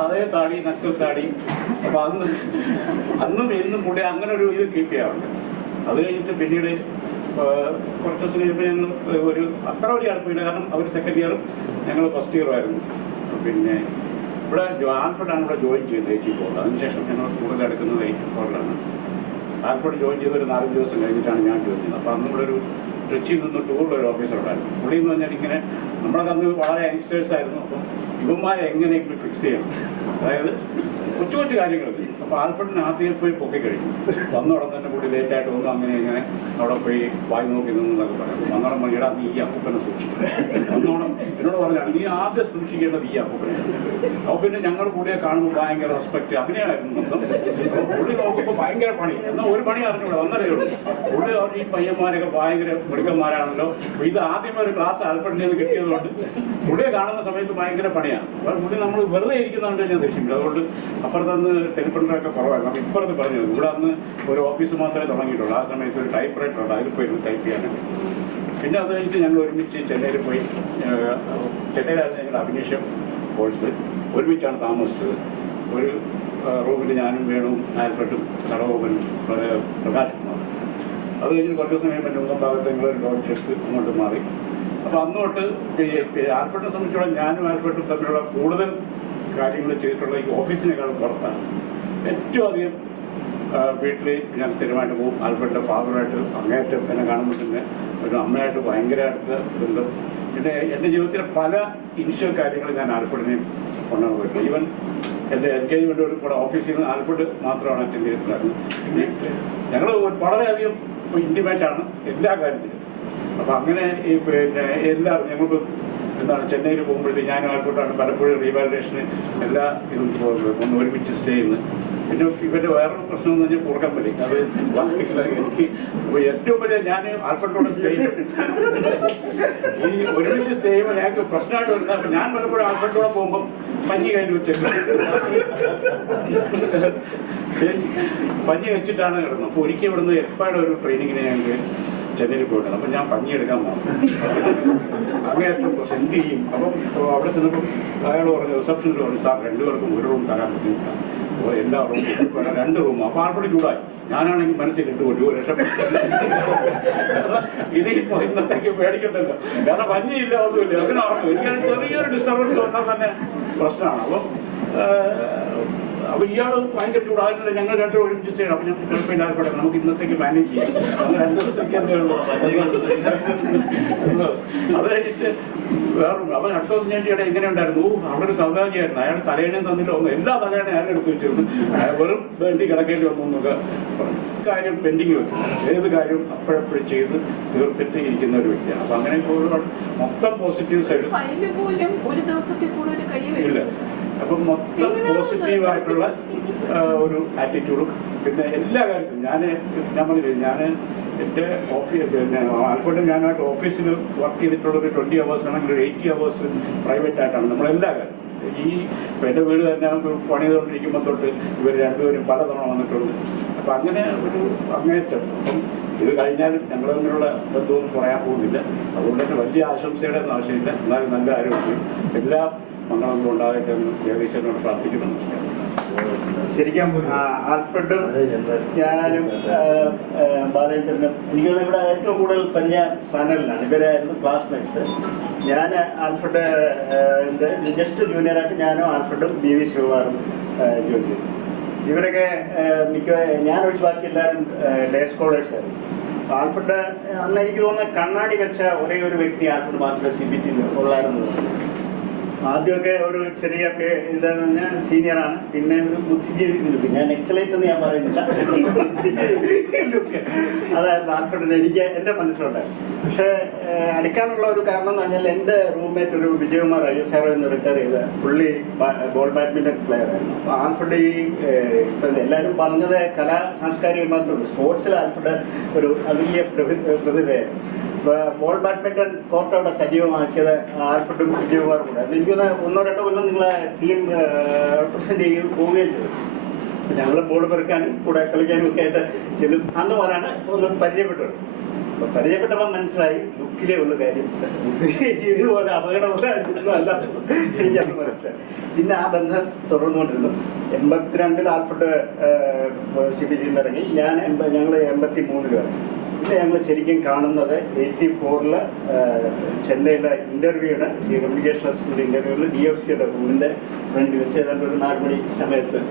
അതേ താടി, നക്സൽ താടി. അപ്പം അന്നും എന്നും പുള്ളി അങ്ങനെ ഒരു ഇത് കീപ്പ് ചെയ്യാറുണ്ട്. അത് കഴിഞ്ഞിട്ട് പിന്നീട് കുറച്ച് ദിവസം കഴിയുമ്പോൾ ഞങ്ങൾ അത്ര വലിയ അടുപ്പില്ല, കാരണം അവർ സെക്കൻഡ് ഇയറും ഞങ്ങൾ ഫസ്റ്റ് ഇയറും ആയിരുന്നു. പിന്നെ ഇവിടെ ആൽഫ്രഡാണ് ഇവിടെ ജോയിൻ ചെയ്തത് 84. അതിനുശേഷം ഞങ്ങൾ കൂടുതൽ എടുക്കുന്നത് 84ലാണ്. ആൽഫ്രഡ് ജോയിൻ ചെയ്ത് ഒരു 4 ദിവസം കഴിഞ്ഞിട്ടാണ് ഞാൻ ജോയിൻ ചെയ്തത്. അപ്പോൾ അന്ന് ഇവിടെ ഒരു ട്രിച്ചിൽ നിന്ന് ടൂറിലൊരു ഓഫീസർ ഉണ്ടായിരുന്നു. പുള്ളി എന്ന് പറഞ്ഞാൽ ഇങ്ങനെ നമ്മളെ തമ്മിൽ വളരെ യങ്സ്റ്റേഴ്സ് ആയിരുന്നു. അപ്പം ഇവന്മാരെ എങ്ങനെയെങ്കിലും ഫിക്സ് ചെയ്യണം, അതായത് കൊച്ചു കൊച്ചു കാര്യങ്ങളൊക്കെ. അപ്പോൾ ആൽഫ്രഡിന് ആദ്യം പോയി പൊക്കിക്കഴിഞ്ഞു. വന്നോടം തന്നെ പുള്ളി ലേറ്റായിട്ട് വന്നു, അങ്ങനെ ഇങ്ങനെ അവിടെ പോയി വായി നോക്കി നിന്നൊക്കെ പറയുന്നത്. വന്നോടം മണിയുടെ നീ ഈ അപ്പൂപ്പനെ സൂക്ഷിക്കും. വന്നോടം എന്നോട് പറഞ്ഞാണ്, നീ ആദ്യം സൂക്ഷിക്കേണ്ടത് ഈ അപ്പൂപ്പനെ. അപ്പോൾ പിന്നെ ഞങ്ങൾ പുള്ളിയെ കാണുമ്പോൾ ഭയങ്കര റെസ്പെക്ട്, അഭിനയമായിരുന്നു മൊത്തം. അപ്പോൾ പുള്ളി നോക്കുമ്പോൾ ഭയങ്കര പണി, എന്നാൽ ഒരു പണി അറിഞ്ഞൂടെ, വന്നതേ ഉള്ളൂ. പുള്ളി പറഞ്ഞു ഈ പയ്യന്മാരൊക്കെ ഭയങ്കര മിടുക്കന്മാരാണല്ലോ. അപ്പോൾ ഇത് ആദ്യമേ ഒരു ക്ലാസ് ആൽഫ്രഡിൽ നിന്ന് കിട്ടിയതുകൊണ്ട് പുള്ളിയെ കാണുന്ന സമയത്ത് ഭയങ്കര പണിയാണ്. അപ്പോൾ പുള്ളി നമ്മൾ വെറുതെ ഇരിക്കുന്നതുകൊണ്ട് ഞാൻ ദേഷ്യമില്ല. അതുകൊണ്ട് അപ്പുറത്തന്ന് ടെലിഫോണൊക്കെ കുറവായിരുന്നു. അപ്പം ഇപ്പുറത്ത് പറഞ്ഞു, ഇവിടെ അന്ന് ഒരു ഓഫീസ് മാത്രമേ തുടങ്ങിയിട്ടുള്ളൂ. ആ സമയത്ത് ഒരു ടൈപ്പ് റൈറ്റർ ഉണ്ട്, അതിൽ പോയിരുന്നു ടൈപ്പ് ചെയ്യാനായിട്ട്. പിന്നെ അത് കഴിഞ്ഞിട്ട് ഞങ്ങൾ ഒരുമിച്ച് ചെന്നൈയിൽ പോയി. ചെന്നൈയിലായിരുന്നു ഞങ്ങളുടെ അഭിനേഷം കോഴ്സ്. ഒരുമിച്ചാണ് താമസിച്ചത്. ഒരു റൂമിൽ ഞാനും വേണും ആൽഫ്രഡും സടവോപനും പ്രകാശ് കുമാറും. അത് കഴിഞ്ഞ് കുറച്ച് സമയം പിന്നെ ഒന്നാം ഭാഗത്ത് ഞങ്ങളൊരു ലോഡ്ജ് എടുത്ത് അങ്ങോട്ട് മാറി. അപ്പോൾ അന്നോട്ട് ആൽഫ്രഡിനെ സംബന്ധിച്ചോളം ഞാനും ആൽഫ്രഡും തമ്മിലുള്ള കൂടുതൽ കാര്യങ്ങൾ ചെയ്തിട്ടുള്ള ഈ ഓഫീസിനേക്കാളും പുറത്താണ്. ഏറ്റവും അധികം വീട്ടിൽ ഞാൻ സ്ഥിരമായിട്ട് പോകും. ആൽഫ്രഡിൻ്റെ ഫാദറായിട്ട് അങ്ങേയറ്റം എന്നെ കാണുമ്പോൾ തന്നെ ഒരു അമ്മയായിട്ട് ഭയങ്കര അടുത്ത ബന്ധം. പിന്നെ എൻ്റെ ജീവിതത്തിലെ പല ഇനിഷ്യൽ കാര്യങ്ങൾ ഞാൻ ആൽഫ്രഡിനെയും കൊണ്ടുപോകാൻ പറ്റില്ല. ഈവൻ എൻ്റെ എൻഗേജ്മെൻ്റ് കൂടെ ഓഫീസിൽ നിന്ന് ആൽഫ്രഡ് മാത്രമാണ് അറ്റൻഡ് ചെയ്തിട്ടുണ്ടായിരുന്നത്. പിന്നെ ഞങ്ങൾ വളരെയധികം ഇൻറ്റിമേറ്റാണ് എല്ലാ കാര്യത്തിലും. അപ്പോൾ അങ്ങനെ ഈ പിന്നെ എല്ലാവരും ഞങ്ങൾക്ക് എന്താണ് ചെന്നൈയിൽ പോകുമ്പോഴത്തേക്ക് ഞാനും ആൽഫ്രഡാണ് പലപ്പോഴും റീവാലുവേഷന് എല്ലാ ഇതും ഒന്ന് ഒരുമിച്ച് സ്റ്റേ ചെയ്യുന്നത്. പിന്നെ ഇവരുടെ വേറൊരു പ്രശ്നം എന്ന് പറഞ്ഞാൽ കൂർക്കം വലി. അത് എനിക്ക് ഏറ്റവും വലിയ ഞാൻ ആൽഫ്രഡോടെ സ്റ്റേ ഈ ഒരുമിച്ച് സ്റ്റേ ചെയ്യുമ്പോൾ ഞങ്ങൾക്ക് പ്രശ്നമായിട്ട് വരുന്നത്. അപ്പം ഞാൻ പലപ്പോഴും ആൽഫ്രഡോടെ പോകുമ്പം പഞ്ഞി കയ്യിൽ വെച്ചിട്ട് പഞ്ഞി വെച്ചിട്ടാണ് കിടന്നത്. അപ്പോൾ ഒരിക്കൽ ഇവിടുന്ന് എപ്പോഴും ഒരു ട്രെയിനിങ്ങിന് ഞങ്ങൾക്ക് ചെന്നൈയിൽ പോയിട്ടുണ്ട്. അപ്പം ഞാൻ പഞ്ഞി എടുക്കാൻ പോകും. അങ്ങേയറ്റം പ്രശ്നം എന്ത് ചെയ്യും. അപ്പം അവിടെ ചെന്നപ്പം അയാൾ പറഞ്ഞു, റിസപ്ഷനിൽ പറഞ്ഞു, സാർ 2 പേർക്കും ഒരു റൂം തരാൻ ബുദ്ധിമുട്ടാണ്. അപ്പോൾ എല്ലാ റൂമും 2 റൂം. അപ്പോൾ ആൾറെഡി ചൂടായി. ഞാനാണെങ്കിൽ മനസ്സിൽ 2 കോടി രക്ഷപ്പെട്ടു. ഇതിപ്പോൾ ഇന്നത്തേക്ക് പേടിക്കണ്ടല്ലോ, കാരണം പഞ്ഞിയില്ല ഒന്നുമില്ല. അങ്ങനെ ഉറങ്ങും. എനിക്കാണെങ്കിൽ ചെറിയൊരു ഡിസ്റ്റർബൻസ് വന്നാൽ തന്നെ പ്രശ്നമാണ്. അപ്പോൾ ഇയാൾ ഭയങ്കര ചൂടായിട്ടില്ല. ഞങ്ങൾ 2 ഒരുമിച്ച് ചെയ്യണം. അപ്പം ഞാൻ കുഴപ്പമില്ലാതെ നമുക്ക് ഇന്നത്തേക്ക് മാനേജ് ചെയ്യാം. അത് കഴിഞ്ഞിട്ട് വേറെ അവൻ അടുത്ത ദിവസം ഞാൻ ചേട്ടാ എങ്ങനെ ഉണ്ടായിരുന്നു. അവിടെ ഒരു സൗദാജിയായിരുന്നു. അയാൾ തലേണയും തന്നിട്ട് വന്നു. എല്ലാ തലേണയും അയാൾ എടുത്ത് വെച്ചിരുന്നു. വെറും വേണ്ടി കിടക്കേണ്ടി വന്നു എന്നൊക്കെ പറഞ്ഞു. കാര്യം പെൻഡിങ് വെക്കും. ഏത് കാര്യവും അപ്പോഴപ്പോഴും ചെയ്ത് തീർത്തിട്ട് ഇരിക്കുന്ന ഒരു വ്യക്തിയാണ്. അപ്പം അങ്ങനെ ഒരുപാട് മൊത്തം പോസിറ്റീവ് സൈഡ് ഇല്ല. അപ്പം മൊത്തം പോസിറ്റീവായിട്ടുള്ള ഒരു ആറ്റിറ്റ്യൂഡും പിന്നെ എല്ലാ കാര്യത്തിലും ഞാൻ പറഞ്ഞില്ലേ, ഞാൻ എൻ്റെ പിന്നെ ആൽഫ്രഡും ഞാനായിട്ട് ഓഫീസിൽ വർക്ക് ചെയ്തിട്ടുള്ളൊരു 20 hours ആണെങ്കിൽ ഒരു 80 hours പ്രൈവറ്റ് ആയിട്ടാണ് നമ്മളെല്ലാ കാര്യം. ഈ എൻ്റെ വീട് തന്നെ പണി ചെയ്തുകൊണ്ടിരിക്കുമ്പോൾ തൊട്ട് ഇവർ 2 പേരും പലതവണ വന്നിട്ടുണ്ട്. അപ്പം അങ്ങനെ ഒരു അങ്ങേറ്റം. അപ്പം ഇത് കഴിഞ്ഞാലും ഞങ്ങൾ തമ്മിലുള്ള ബന്ധമൊന്നും പറയാൻ പോകുന്നില്ല. അതുകൊണ്ട് തന്നെ വലിയ ആശംസയുടെ ഒന്നും ആവശ്യമില്ല. എന്നാലും നല്ല ആരോഗ്യം എല്ലാ മംഗളങ്ങളും ഉണ്ടാകട്ടെ എന്ന് ജഗദീശ്വരനോട് പ്രാർത്ഥിക്കുന്നു. ശരിക്കും ആൽഫ്രഡും ഞാനും ബാലേന്ദ്രനും എനിക്ക് ഇവിടെ ഏറ്റവും കൂടുതൽ പരിചയം സനലിനാണ്. ഇവരായിരുന്നു ക്ലാസ്മേറ്റ്സ്. ഞാൻ ആൽഫ്രഡ് ജസ്റ്റ് ജൂനിയറായിട്ട് ഞാനും ആൽഫ്രഡും BV ശ്രീകുമാറും ജോലി ചെയ്തു. ഇവരൊക്കെ ഞാൻ ഒഴിച്ച് ബാക്കി എല്ലാവരും ഡേ സ്കോളേഴ്സ് ആയിരുന്നു. ആൽഫ്രഡ് അന്ന് എനിക്ക് തോന്നുന്നത് കണ്ണാടി വെച്ച ഒരേ ഒരു വ്യക്തി ആൽഫ്രഡ് മാത്രമേ CBT ഉള്ളായിരുന്നു. ആദ്യമൊക്കെ ഒരു ചെറിയ ഇതെന്ന് പറഞ്ഞാൽ സീനിയറാണ്. പിന്നെ ഒരു ബുദ്ധിജീവി ലുക്ക്. ഞാൻ എക്സലൈറ്റ് എന്ന് ഞാൻ പറയുന്നില്ല. ലുക്ക് അതായിരുന്നു ആൽഫ്രഡിന് എനിക്ക് എൻ്റെ മനസ്സിലുണ്ടായിരുന്നു. പക്ഷേ അടുക്കാനുള്ള ഒരു കാരണം എന്ന് പറഞ്ഞാൽ എൻ്റെ റൂംമേറ്റ് ഒരു വിജയകുമാർ ISRO എന്ന് റിട്ടയർ ചെയ്ത പുള്ളി ബോൾ ബാഡ്മിൻ്റൺ പ്ലെയർ ആയിരുന്നു. അപ്പോൾ ആൽഫ്രഡ് ഇപ്പം എല്ലാവരും പറഞ്ഞത് കലാ സാംസ്കാരിക മാത്രമേ സ്പോർട്സിൽ ആൽഫ്രഡ് ഒരു വലിയ പ്രതിഭയായിരുന്നു. ബോൾ ബാഡ്മിൻ്റൺ കോർട്ട് അവിടെ സജീവമാക്കിയത് ആൽഫ്രഡും വിജയകുമാറും കൂടെ. എനിക്ക് 1-2 കൊല്ലം നിങ്ങളെ ടീം റെപ്രസെൻറ്റ് പോവുകയും ചെയ്തു. ഞങ്ങൾ ബോൾ പെറുക്കാനും കൂടെ കളിക്കാനും ഒക്കെ ആയിട്ട് ചെല്ലും. അന്ന് പറയാൻ ഒന്ന് പരിചയപ്പെട്ടു. അപ്പോൾ പരിചയപ്പെട്ടപ്പോൾ മനസ്സിലായി ലുക്കിലേ ഉള്ള കാര്യം, ജീവിതം പോലെ അപകടമല്ല അല്ല എനിക്കത് മനസ്സിലായി. പിന്നെ ആ ബന്ധം തുടർന്നുകൊണ്ടിരുന്നു. 82-ൽ ആൽഫ്രഡ് CBT ഇറങ്ങി. ഞങ്ങൾ 83-ൽ ഇറങ്ങി. പിന്നെ ഞങ്ങൾ ശരിക്കും കാണുന്നത് 84-ൽ ചെന്നൈയിലെ ഇൻ്റർവ്യൂവിന് കമ്മ്യൂണിക്കേഷൻ അസിസ്റ്റൻ്റ് ഇൻ്റർവ്യൂവിൽ DFCയുടെ റൂമിൻ്റെ ഫ്രണ്ട് വെച്ച് ഏതാണ്ട് ഒരു 4 മണി സമയത്ത്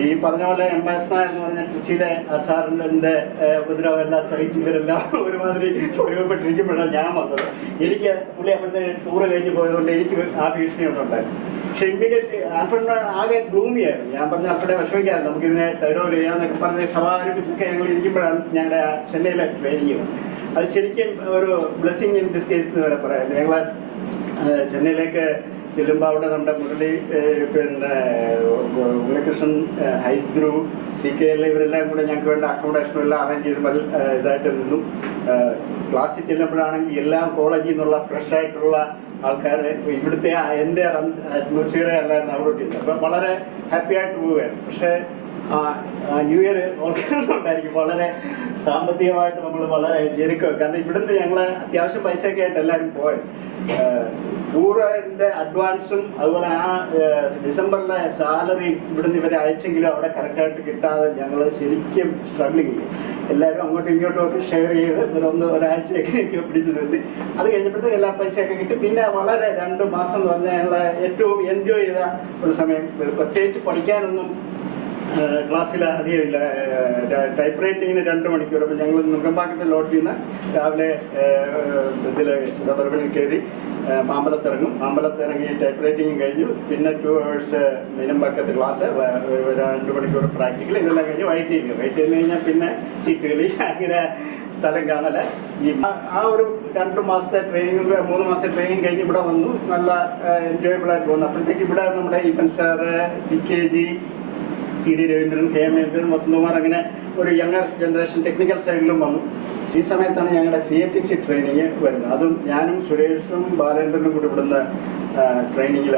ഈ പറഞ്ഞ പോലെ MS നായർ എന്ന് പറഞ്ഞ ട്രിച്ചിയിലെ സാറിൻ്റെ ഉപദ്രവം എല്ലാം സഹിച്ച് ഇവരെല്ലാം ഒരുമാതിരി ഒരുവപ്പെട്ടിരിക്കുമ്പോഴാണ് ഞാൻ വന്നത്. എനിക്ക് പുള്ളി അപ്പോഴത്തെ ടൂറ് കഴിഞ്ഞ് പോയതുകൊണ്ട് എനിക്ക് ആ ഭീഷണിയൊന്നും ഉണ്ടായിരുന്നു. പക്ഷെ ഇമ്മീഡിയറ്റ് ആൽഫ്രഡിന് ആകെ ഗ്ലൂമിയായിരുന്നു. ഞാൻ പറഞ്ഞ അപ്പോഴെ വിഷമിക്കാതെ നമുക്കിതിനെ ടൈഡ് ഓവർ ചെയ്യാമെന്നൊക്കെ പറഞ്ഞ് സമാധാനിപ്പിച്ചൊക്കെ ഞങ്ങൾ ഇരിക്കുമ്പോഴാണ് ഞങ്ങളുടെ ചെന്നൈയിലെ ട്രെയിനിങ്. അത് ശരിക്കും ഒരു ബ്ലെസ്സിങ് ഇൻ ഡിസ്കേസ് എന്ന് വരെ പറയാം. ഞങ്ങൾ ചെന്നൈയിലേക്ക് ചെല്ലുമ്പോൾ അവിടെ നമ്മുടെ മുരളി പിന്നെ ഉണ്ണികൃഷ്ണൻ ഹൈദ്രു CKL ഇവരെല്ലാം കൂടെ ഞങ്ങൾക്ക് വേണ്ട അക്കോമഡേഷനും എല്ലാം അറേഞ്ച് ചെയ്ത് ഇതായിട്ട് നിന്നു. ക്ലാസ്സിൽ ചെല്ലുമ്പോഴാണെങ്കിൽ എല്ലാം കോളേജിൽ നിന്നുള്ള ഫ്രഷ് ആയിട്ടുള്ള ആൾക്കാർ ഇവിടുത്തെ എൻ്റെ അറ്റ്മോസ്ഫിയറെ അല്ലായിരുന്നു അവിടെ ഇല്ല. അപ്പം വളരെ ഹാപ്പി ആയിട്ട് പോവുകയായിരുന്നു. പക്ഷേ ന്യൂ ഇയർ ഓർക്കുന്നുണ്ടായിരിക്കും. വളരെ സാമ്പത്തികമായിട്ട് നമ്മൾ വളരെ ഞെരുക്കുക. കാരണം ഇവിടുന്ന് ഞങ്ങൾ അത്യാവശ്യം പൈസയൊക്കെ ആയിട്ട് എല്ലാവരും പോയത്. ടൂറിൻ്റെ അഡ്വാൻസും അതുപോലെ ആ ഡിസംബറിലെ സാലറി ഇവിടുന്ന് ഇവരെ അയച്ചെങ്കിലും അവിടെ കറക്റ്റായിട്ട് കിട്ടാതെ ഞങ്ങൾ ശരിക്കും സ്ട്രഗിൾ ചെയ്യും. എല്ലാവരും അങ്ങോട്ടും ഇങ്ങോട്ടും ഒക്കെ ഷെയർ ചെയ്ത് ഒരാഴ്ചയൊക്കെ പിടിച്ചു നിർത്തി. അത് കഴിഞ്ഞപ്പോഴത്തേക്ക് എല്ലാ പൈസയൊക്കെ കിട്ടി. പിന്നെ വളരെ 2 മാസം എന്ന് പറഞ്ഞാൽ ഞങ്ങൾ ഏറ്റവും എൻജോയ് ചെയ്ത ഒരു സമയം. പ്രത്യേകിച്ച് പഠിക്കാനൊന്നും ക്ലാസ്സിൽ അധികമില്ല. ടൈപ്പ് റൈറ്റിങ്ങിന് 2 മണിക്കൂർ. അപ്പോൾ ഞങ്ങൾ നുങ്കമ്പാക്കത്തെ ലോട്ടിൽ നിന്ന് രാവിലെ ഇതിൽ സുഗതർബനിൽ കയറി മാമ്പലത്തിറങ്ങും. മാമ്പലത്തിറങ്ങി ടൈപ്പ് റൈറ്റിംഗ് കഴിഞ്ഞു. പിന്നെ 2 hours മിനമ്പാക്കത്ത് ക്ലാസ്, 2 മണിക്കൂർ പ്രാക്ടിക്കൽ, ഇതെല്ലാം കഴിഞ്ഞ് വൈറ്റ് ചെയ്യും കഴിഞ്ഞാൽ പിന്നെ ചീട്ടുകളി, അങ്ങനെ സ്ഥലം കാണല്. ആ ഒരു 2 മാസത്തെ ട്രെയിനിങ്, 3 മാസത്തെ ട്രെയിനിങ് കഴിഞ്ഞ് ഇവിടെ വന്നു. നല്ല എൻജോയബിൾ ആയിട്ട് പോകുന്നു. അപ്പോഴത്തേക്ക് ഇവിടെ നമ്മുടെ Eapen sir, PKG, CD Raveendran, KM Vasanthakumar, അങ്ങനെ ഒരു യങ്ങർ ജനറേഷൻ ടെക്നിക്കൽ സൈഡിലും വന്നു. ഈ സമയത്താണ് ഞങ്ങളുടെ CATC ട്രെയിനിങ് വരുന്നത്. അതും ഞാനും സുരേഷും ബാലേന്ദ്രനും കൂടി ഇവിടുന്ന് ട്രെയിനിങ്ങിൽ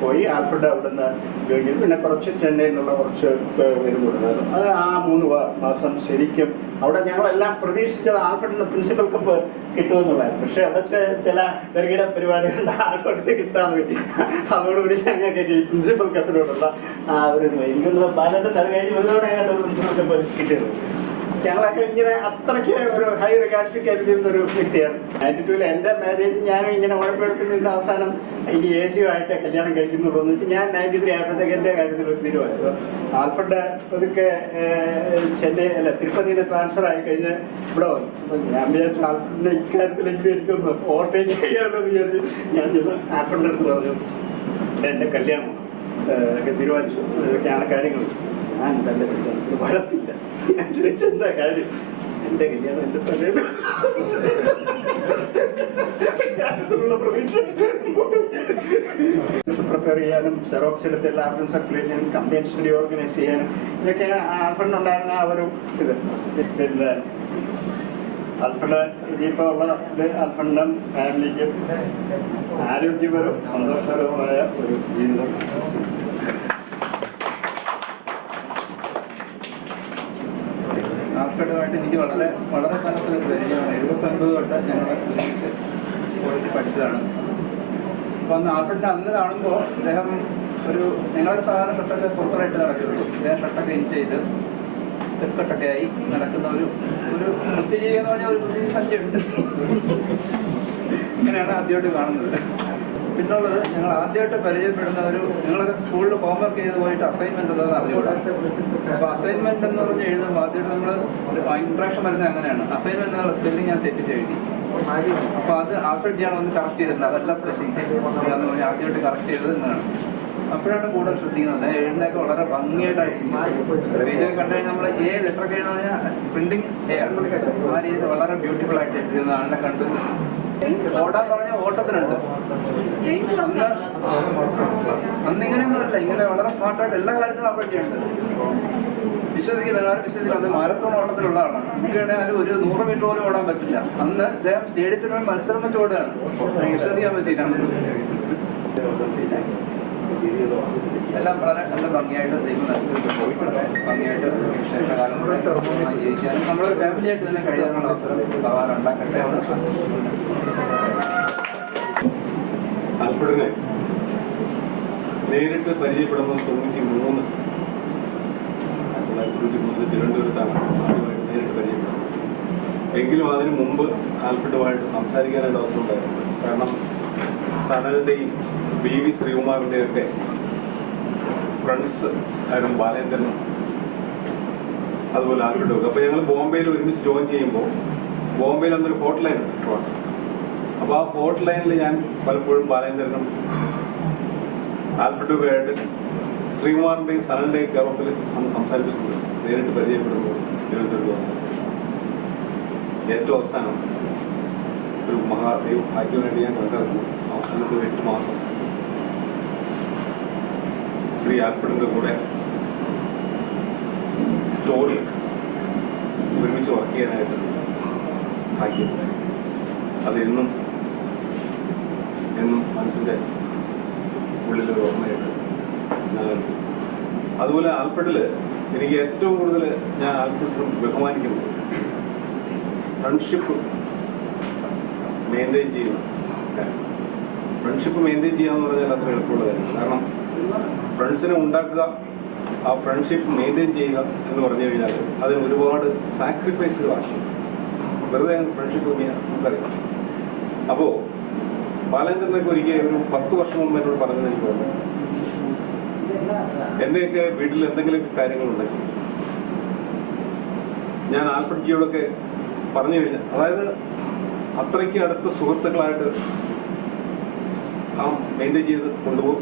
പോയി. ആൽഫ്രഡ് അവിടുന്ന് ജോയിൻ ചെയ്തു. പിന്നെ കുറച്ച് ചെന്നൈയിൽ നിന്നുള്ള കുറച്ച് പേരും കൂടുന്നത്. അത് ആ 3 മാസം ശരിക്കും അവിടെ ഞങ്ങളെല്ലാം പ്രതീക്ഷിച്ചത് ആൽഫ്രഡിന് പ്രിൻസിപ്പൽ കപ്പ് കിട്ടുമെന്നുള്ളതായിരുന്നു. പക്ഷെ അവിടുത്തെ ചില ചെറുകിട പരിപാടികളുടെ ആൽഫ്രഡിന് കിട്ടാൻ പറ്റി. അതോടുകൂടി ഞങ്ങൾക്ക് ഈ പ്രിൻസിപ്പൽ കപ്പിനോടുള്ള ഒരു എനിക്കൊന്ന് ബാലേന്ദ്രൻ അത് കഴിഞ്ഞ് ഒരു തവണ പ്രിൻസിപ്പൽ കപ്പ് കിട്ടിയത്. ഞങ്ങളൊക്കെ ഇങ്ങനെ അത്രയ്ക്ക് ഒരു ഹൈ റിഗാർഡ്സ് കരുതുന്ന ഒരു വ്യക്തിയാണ്. 92-ൽ എൻ്റെ മാരേജ് ഞാനും ഇങ്ങനെ ഉഴപ്പെടുത്തുന്നതിൻ്റെ അവസാനം ഈ AC ആയിട്ട് കല്യാണം കഴിക്കുന്നുള്ളൂ എന്ന് വെച്ചാൽ ഞാൻ 93 ആയപ്പോഴത്തേക്ക് എൻ്റെ കാര്യത്തിൽ ഒരു തീരുമാനം. ആൽഫ്രഡ് അതൊക്കെ തിരുപ്പതിയിൽ ട്രാൻസ്ഫർ ആയി കഴിഞ്ഞ് ഇവിടെ വന്നു. അപ്പം ഞാൻ വിചാരിച്ചു ആൽഫ്രഡിൻ്റെ ഇക്കാര്യത്തിലെങ്കിലും എനിക്കൊന്ന് ഓവർടേക്ക് ചെയ്യാനുള്ളത് വിചാരിച്ചു. ഞാൻ ചെന്ന് ആൽഫ്രഡിൻ്റെ അടുത്ത് പറഞ്ഞു, എൻ്റെ കല്യാണം ഒക്കെ തീരുമാനിച്ചു, ഇതൊക്കെയാണ് കാര്യങ്ങൾ. ഞാൻ തൻ്റെ കല്യാണത്തിന് വരത്തില്ല. ഞാൻ ചോദിച്ചെന്താ കാര്യം? എൻ്റെ കല്യാണം എൻ്റെ തലേ പ്രതീക്ഷ പ്രിപ്പയർ ചെയ്യാനും സെറോക്സ് എടുത്ത് എല്ലാവരും സർക്കുലേറ്റ് ചെയ്യാനും കമ്പയിൻ സ്റ്റഡി ഓർഗനൈസ് ചെയ്യാനും ഇതൊക്കെ ആൽഫ്രഡിനുണ്ടായിരുന്ന ആ ഒരു ഇത്. പിന്നെ ആൽഫ്രഡ് ഇനിയിപ്പോൾ ഉള്ള ഇത് ആൽഫ്രഡിനും ഫാമിലിക്കും ആരോഗ്യപരവും സന്തോഷകരവുമായ ഒരു ജീവിതം. ആൽഫ്രഡുമായിട്ട് എനിക്ക് വളരെ വളരെ കാലത്തൊരു പരിചയമാണ്. 79 തൊട്ട് ഞങ്ങൾ കോളേജിൽ പഠിച്ചതാണ്. അപ്പോൾ അന്ന് ആൽഫ്രഡിനെ അന്ന് കാണുമ്പോൾ അദ്ദേഹം ഞങ്ങളുടെ സാധാരണ ഷർട്ടൊക്കെ പുറത്തായിട്ട് നടക്കുള്ളൂ. അദ്ദേഹം ഷർട്ടൊക്കെ ഇൻ ചെയ്ത് സ്റ്റെപ്പ് കട്ടൊക്കെ ആയി നടക്കുന്ന ഒരു വൃത്തിജീവി എന്ന് പറഞ്ഞാൽ ഒരു വൃത്തി സഞ്ചയുണ്ട്. ഇങ്ങനെയാണ് ആദ്യമായിട്ട് കാണുന്നത്. പിന്നുള്ളത് ഞങ്ങൾ ആദ്യമായിട്ട് പരിചയപ്പെടുന്ന ഞങ്ങളൊക്കെ സ്കൂളിൽ ഹോംവർക്ക് ചെയ്ത് പോയിട്ട് അസൈൻമെന്റ് എന്താണെന്ന് അറിഞ്ഞുകൂടാ. അപ്പോൾ അസൈൻമെന്റ് എന്ന് പറഞ്ഞ് എഴുതുമ്പോൾ ആദ്യമായിട്ട് നമ്മൾ ഒരു ഇൻട്രാക്ഷൻ വരുന്നത് അങ്ങനെയാണ്. അസൈൻമെന്റ് എന്നുള്ള സ്പെല്ലിംഗ് ഞാൻ തെറ്റിച്ച് എഴുതി. അപ്പോൾ അത് ആൽഫ്രഡ് വന്ന് കറക്റ്റ് ചെയ്തിട്ടുണ്ട്. അതല്ല സ്പെല്ലിംഗ് എന്ന് പറഞ്ഞാൽ ആദ്യമായിട്ട് കറക്റ്റ് ചെയ്തത് എന്നാണ്. അപ്പോഴാണ് കൂടുതൽ ശ്രദ്ധിക്കുന്നത്. എഴുതുന്നതൊക്കെ വളരെ ഭംഗിയായിട്ടാണ് എഴുതി കണ്ടു കഴിഞ്ഞാൽ നമ്മൾ ലെറ്ററൊക്കെ എഴുതുന്ന പറഞ്ഞാൽ പ്രിന്റിങ് ചെയ്യാം. ആ രീതിയിൽ വളരെ ബ്യൂട്ടിഫുൾ ആയിട്ട് എഴുതുന്ന ആളിനെ കണ്ടു. ഓടാൻ പറഞ്ഞ ഓട്ടത്തിനുണ്ട്. അന്ന് ഇങ്ങനെയൊന്നുമല്ല, ഇങ്ങനെ വളരെ സ്മാർട്ടായിട്ട് എല്ലാ കാര്യത്തിലും അപ്ഡേറ്റ് വിശ്വസിക്കില്ല. എല്ലാവരും വിശ്വസിക്കില്ല. അത് മാരത്തോൺ ഓട്ടത്തിലുള്ള ആളാണ്. നമുക്കാണെങ്കിൽ ഒരു 100 മീറ്റർ പോലും ഓടാൻ പറ്റില്ല. അന്ന് അദ്ദേഹം സ്റ്റേഡിയത്തിൽ മത്സരം വെച്ച് ഓടുകയാണ്. വിശ്വസിക്കാൻ പറ്റില്ല. എല്ലാം വളരെ നല്ല ഭംഗിയായിട്ട് ദൈവം പോയി വളരെ ഭംഗിയായിട്ട് വിശേഷകാലം ജീവിക്കാനും നമ്മുടെ ഫാമിലിയായിട്ട് തന്നെ കഴിയാനുള്ള അവസരം ഭഗവാൻ ഉണ്ടാക്കട്ടെ എന്ന് ആശംസിച്ചുകൊണ്ട്. ആൽഫ്രഡിനെ നേരിട്ട് പരിചയപ്പെടുന്നത് 93 തിരുവനന്തപുരത്താണ് ആദ്യമായിട്ട് നേരിട്ട് പരിചയപ്പെടുന്നത്. എങ്കിലും അതിനു മുമ്പ് ആൽഫ്രഡുമായിട്ട് സംസാരിക്കാനായിട്ട് അവസരം ഉണ്ടായിരുന്നു. കാരണം സനലിൻ്റെയും BV ശ്രീകുമാറിൻ്റെയും ഒക്കെ ഫ്രണ്ട്സ് ആയിരുന്നു ബാലേന്ദ്രനും അതുപോലെ ആൽഫ്രഡും ഒക്കെ. അപ്പോൾ ഞങ്ങൾ ബോംബെയിൽ ഒരുമിച്ച് ജോയിൻ ചെയ്യുമ്പോൾ ബോംബെയിൽ അന്നൊരു ഹോട്ട് ലൈൻ ഉണ്ട് ട്രോട്ട്. അപ്പോൾ ആ ഹോട്ട് ലൈനിൽ ഞാൻ പലപ്പോഴും ബാലേന്ദ്രനും ആൽഫ്രഡുമായിട്ട് ശ്രീകുമാറിൻ്റെയും സനലിൻ്റെയും കെയറോഫിൽ അന്ന് സംസാരിച്ചിട്ടുണ്ട്. നേരിട്ട് പരിചയപ്പെടുമ്പോൾ തിരുവനന്തപുരത്ത് വന്ന ശേഷം ഏറ്റവും അവസാനം ഒരു മഹാദൈവ ഭാഗ്യമായിട്ട് ഞാൻ കണക്കാക്കുന്നു. അവസാനത്തെ 8 മാസം ശ്രീ ആൽഫ്രഡിൻ്റെ കൂടെ സ്റ്റോറിൽ ഒരുമിച്ച് വർക്ക് ചെയ്യാനായിട്ട് ഭാഗ്യമുണ്ടായി. അത് എന്നും മനസ്സിൻ്റെ ഉള്ളിലൊരു ഓർമ്മയായിട്ട് നിലനിൽക്കും. അതുപോലെ ആൽഫ്രഡിൽ എനിക്ക് ഏറ്റവും കൂടുതൽ ഞാൻ ആൽഫ്രഡിലും ബഹുമാനിക്കുന്നത് ഫ്രണ്ട്ഷിപ്പ് മെയിൻറ്റെയിൻ ചെയ്യുന്ന കാര്യം. ഫ്രണ്ട്ഷിപ്പ് മെയിൻറ്റെയിൻ ചെയ്യുക എന്ന് പറഞ്ഞാൽ അത്ര എളുപ്പമുള്ള കാര്യമാണ്. കാരണം ഫ്രണ്ട്സിനെ ഉണ്ടാക്കുക, ആ ഫ്രണ്ട്ഷിപ്പ് മെയിൻറ്റെയിൻ ചെയ്യുക എന്ന് പറഞ്ഞു കഴിഞ്ഞാൽ അതിന് ഒരുപാട് സാക്രിഫൈസുകളാണ്. വെറുതെ ഫ്രണ്ട്ഷിപ്പ് നമുക്കറിയാം. അപ്പോൾ ബാലേന്ദ്രനൊക്കെ ഒരിക്കൽ ഒരു 10 വർഷം മുമ്പ് എന്നോട് പറഞ്ഞത് എനിക്ക് പറഞ്ഞു, എൻ്റെയൊക്കെ വീട്ടിൽ എന്തെങ്കിലും കാര്യങ്ങളുണ്ടെങ്കിൽ ഞാൻ ആൽഫ്രഡ് ജിയോടൊക്കെ പറഞ്ഞു കഴിഞ്ഞാൽ, അതായത് അത്രയ്ക്ക് അടുത്ത സുഹൃത്തുക്കളായിട്ട് ആ മെയിൻറ്റെയിൻ ചെയ്ത് കൊണ്ടുപോകും.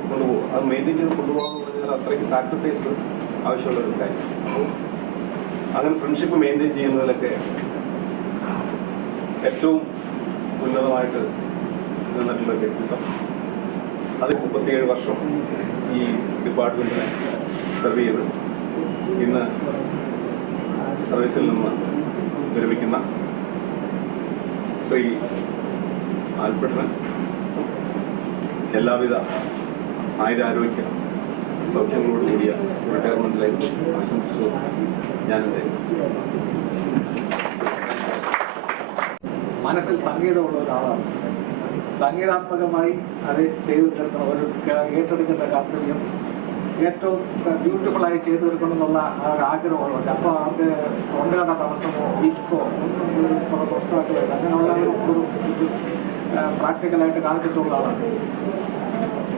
അത് മെയിൻറ്റെയിൻ ചെയ്ത് കൊണ്ടുപോകാമെന്ന് പറഞ്ഞാൽ അത്രയ്ക്ക് സാക്രിഫൈസ് ആവശ്യമുള്ള ഒരു കാര്യം. അപ്പോൾ അങ്ങനെ ഫ്രണ്ട്ഷിപ്പ് മെയിൻറ്റെയിൻ ചെയ്യുന്നതിലൊക്കെ ഏറ്റവും ഉന്നതമായിട്ട് നിന്നിട്ടുള്ള വ്യക്തിത്വം. അത് 37 വർഷം ഈ ഡിപ്പാർട്ട്മെൻറ്റിനെ സെർവ് ചെയ്ത് ഇന്ന് സർവീസിൽ നിന്ന് വിരമിക്കുന്ന ശ്രീ ആൽഫ്രഡിന് എല്ലാവിധ ആയുരാരോഗ്യ സൗഖ്യങ്ങളോടുകൂടിയ റിട്ടയർമെൻറ്റ് ലൈഫ് ആശംസിച്ചു ഞാനെൻ്റെ മനസ്സിൽ സംഗീതമുള്ള ഒരാളാണ്. സംഗീതാത്മകമായി അത് ചെയ്തു തീർക്കുന്ന ഒരു ഏറ്റെടുക്കുന്ന കർത്തവ്യം ഏറ്റവും ബ്യൂട്ടിഫുള്ളായി ചെയ്തു തീർക്കണം എന്നുള്ള ആ ഒരു ആഗ്രഹമുള്ളത്. അപ്പോൾ അത് തൊണ്ടയുടെ തടസ്സമോ വീക്കോ ഒന്നും പ്രശ്നമായിട്ട് വരുന്നത് അങ്ങനെയുള്ള ഒരു പ്രാക്ടിക്കലായിട്ട് കാണിച്ചിട്ടുള്ള ആളാണ്.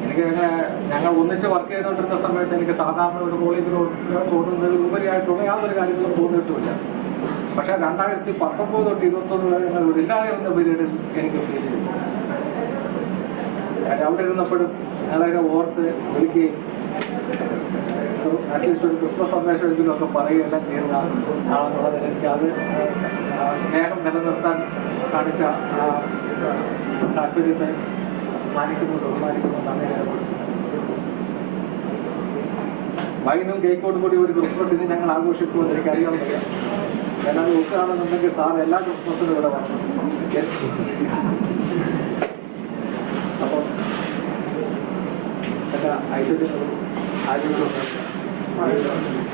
എനിക്ക് ഞങ്ങൾ ഒന്നിച്ച് വർക്ക് ചെയ്തുകൊണ്ടിരുന്ന സമയത്ത് എനിക്ക് സാധാരണ ഒരു കോളേജിലോട്ട് തോന്നുന്നതിൽ ഉപരിയായിട്ടുള്ള യാതൊരു കാര്യങ്ങളും തോന്നിയിട്ടുമില്ല. പക്ഷേ 2019 തൊട്ട് 21 വരെ ഞങ്ങൾ ഇല്ലാതിരുന്ന പീരീഡിൽ എനിക്ക് ഫീൽ ചെയ്തു. അവിടെ ഇരുന്നപ്പോഴും ഞങ്ങളതിനെ ഓർത്ത് വിളിക്കുകയും അറ്റ്ലീസ്റ്റ് ഒരു ക്രിസ്മസ് സന്ദേശമെങ്കിലും ഒക്കെ പറയുകയെല്ലാം ചെയ്യുന്ന ആളെന്നുള്ളതിൽ എനിക്ക് അത് സ്നേഹം നിലനിർത്താൻ കാണിച്ച ആ താല്പര്യത്തെ ബഹുമാനിക്കുന്നു നന്ദി രേഖപ്പെടുത്തുന്നു. വൈനും കേക്കോടും കൂടി ഒരു ക്രിസ്മസിന് ഞങ്ങൾ ആഘോഷിക്കുമെന്ന് എനിക്കറിയാൻ വയ്യ. ഞാനത് ഒക്കുകയാണെന്നുണ്ടെങ്കിൽ സാർ എല്ലാ ക്രിസ്മസിനും ഇവിടെ വന്നു. അപ്പം എല്ലാ ഐശ്വര്യങ്ങളും ആരോഗ്യങ്ങളും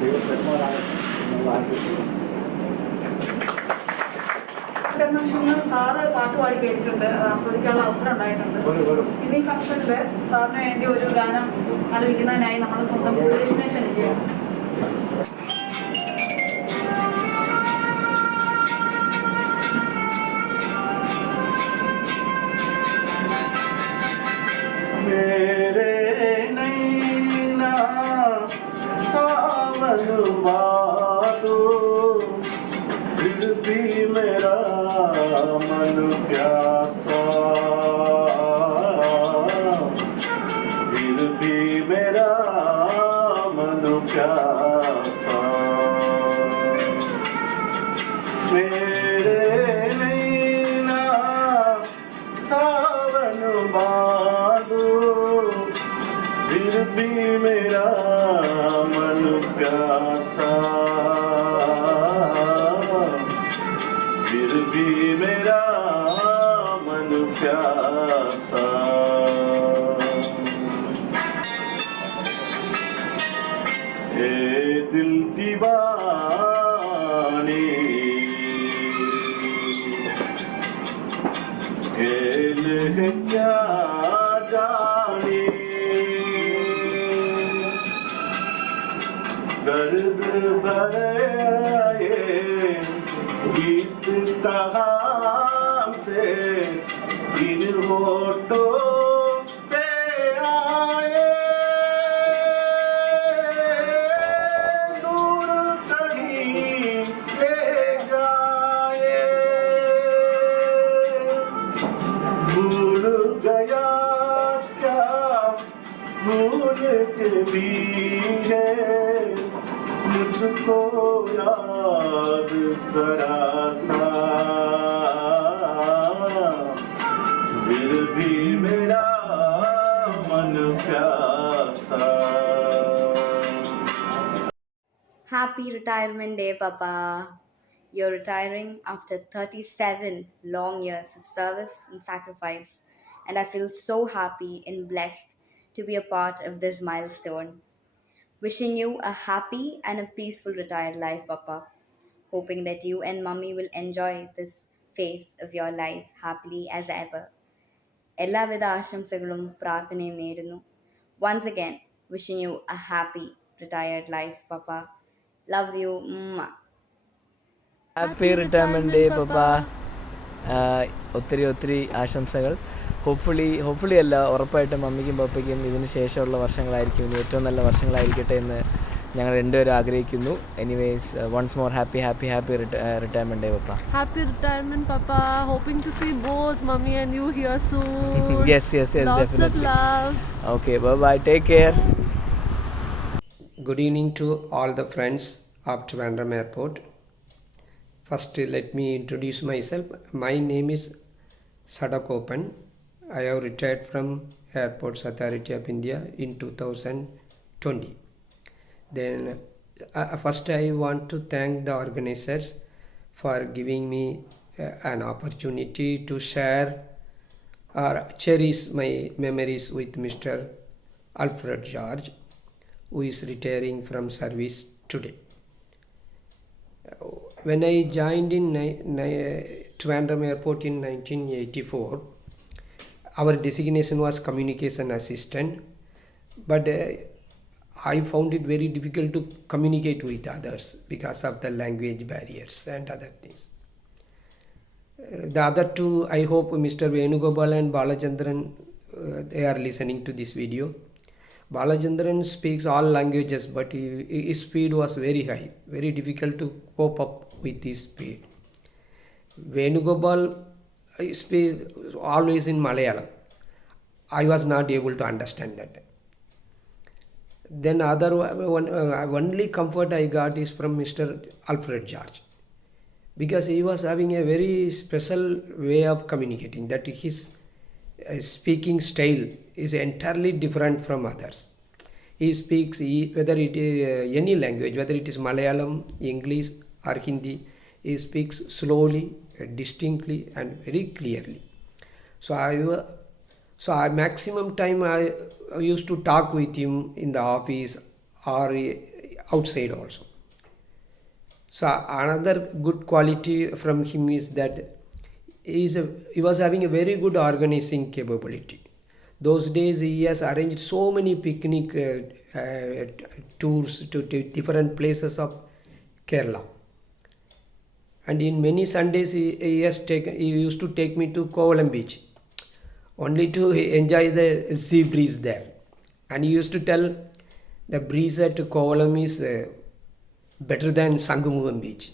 ദൈവം പെരുമാറാകട്ടെ എന്നുള്ള ആശംസിക്കുന്നു. സാറ് പാട്ട് പാടി കേട്ടിട്ടുണ്ട്, ആസ്വദിക്കാനുള്ള അവസരം ഉണ്ടായിട്ടുണ്ട്. ഇന്ന് ഈ ഫംഗ്ഷനിൽ സാറിന് വേണ്ടി ഒരു ഗാനം ആലപിക്കുന്നതിനായി നമ്മൾ സ്വന്തം സുരേഷിനെ ക്ഷണിക്കുകയാണ്. Happy retirement day, Papa. You're retiring after 37 long years of service and sacrifice, and I feel so happy and blessed to be a part of this milestone. Wishing you a happy and a peaceful retired life, Papa. Hoping that you and Mummy will enjoy this phase of your life happily as ever. എല്ലാവിധ ആശംസകളും പ്രാർത്ഥനയും നേരുന്നു. Once again, wishing you a happy retired life, Papa. Love you. Mwah. Happy retirement day papa. ഒത്തിരി ആശംസകൾ. Hopefully അല്ല, ഉറപ്പായിട്ടും മമ്മിക്കും പപ്പയ്ക്കും ഇതിന് ശേഷമുള്ള വർഷങ്ങളായിരിക്കും ഇനി ഏറ്റവും നല്ല വർഷങ്ങളായിരിക്കട്ടെ എന്ന് ഞങ്ങൾ രണ്ടുപേരും ആഗ്രഹിക്കുന്നു. Anyways once more happy retirement day papa. Happy retirement, Papa. Hoping to see both Mummy and you here soon. Yes, Lots definitely. of love. Okay, bye. Take care. Good evening to all the friends of Trivandrum Airport. First, let me introduce myself. My name is Sadakopan. I have retired from Airports Authority of India in 2020. Then, first I want to thank the organizers for giving me an opportunity to share or cherish my memories with Mr. Alfred George, who is retiring from service today. When I joined in Trivandrum Airport in 1984, our designation was communication assistant, but I found it very difficult to communicate with others because of the language barriers and other things. The other two, I hope Mr. Venugopal and Balachandran, they are listening to this video. Balachandran speaks all languages, but his speed was very high, very difficult to cope up with his speed. Venugopal speaks always in Malayalam. I was not able to understand that. Then other one, only comfort I got is from Mr. Alfred George, because he was having a very special way of communicating, that his speaking style is entirely different from others. He speaks whether it is any language, whether it is Malayalam, English or Hindi, he speaks slowly, distinctly and very clearly. So I maximum time I used to talk with him in the office or outside also. So another good quality from him is that he was having a very good organizing capability. Those days he has arranged so many picnic tours to different places of Kerala. And in many Sundays he used to take me to Kovalam beach, only to enjoy the sea breeze there. And he used to tell the breeze at Kovalam is better than Sangumugam beach.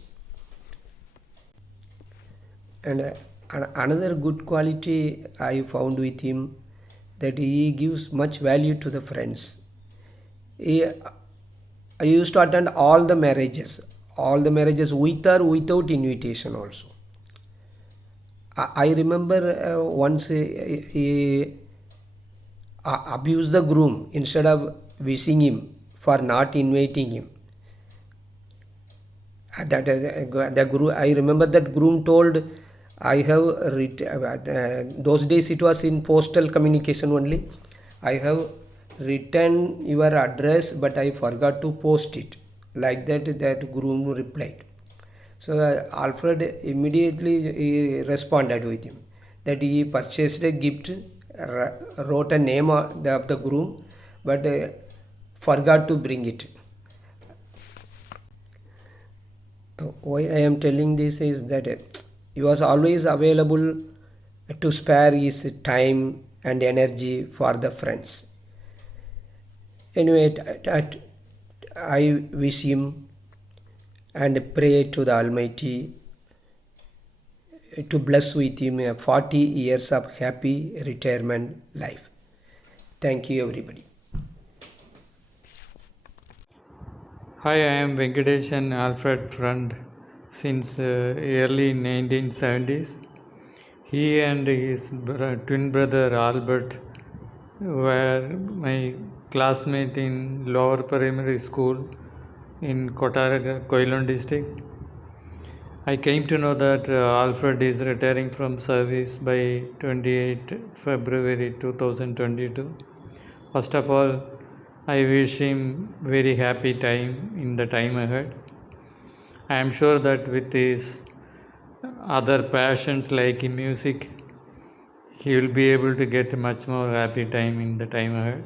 And another good quality I found with him, that he gives much value to the friends. I used to attend all the marriages with or without invitation also. I remember once he abused the groom instead of wishing him for not inviting him. I remember that groom told, I have those days it was in postal communication only. I have written your address, but I forgot to post it. Like that groom replied. So Alfred immediately he responded with him that he purchased a gift, wrote a name of the groom, but forgot to bring it. Why I am telling this is that he was always available to spare his time and energy for the friends. Anyway, I wish him and pray to the Almighty to bless with him 40 years of happy retirement life. Thank you, everybody. Hi, I am Venkatesh and Alfred friend since early 1970s. He and his twin brother Albert were my classmate in lower primary school in Kottaraga, Koilon district. I came to know that Alfred is retiring from service by 28 February 2022. First of all, I wish him very happy time in the time ahead. I am sure that with his other passions like in music, he will be able to get a much more happy time in the time ahead.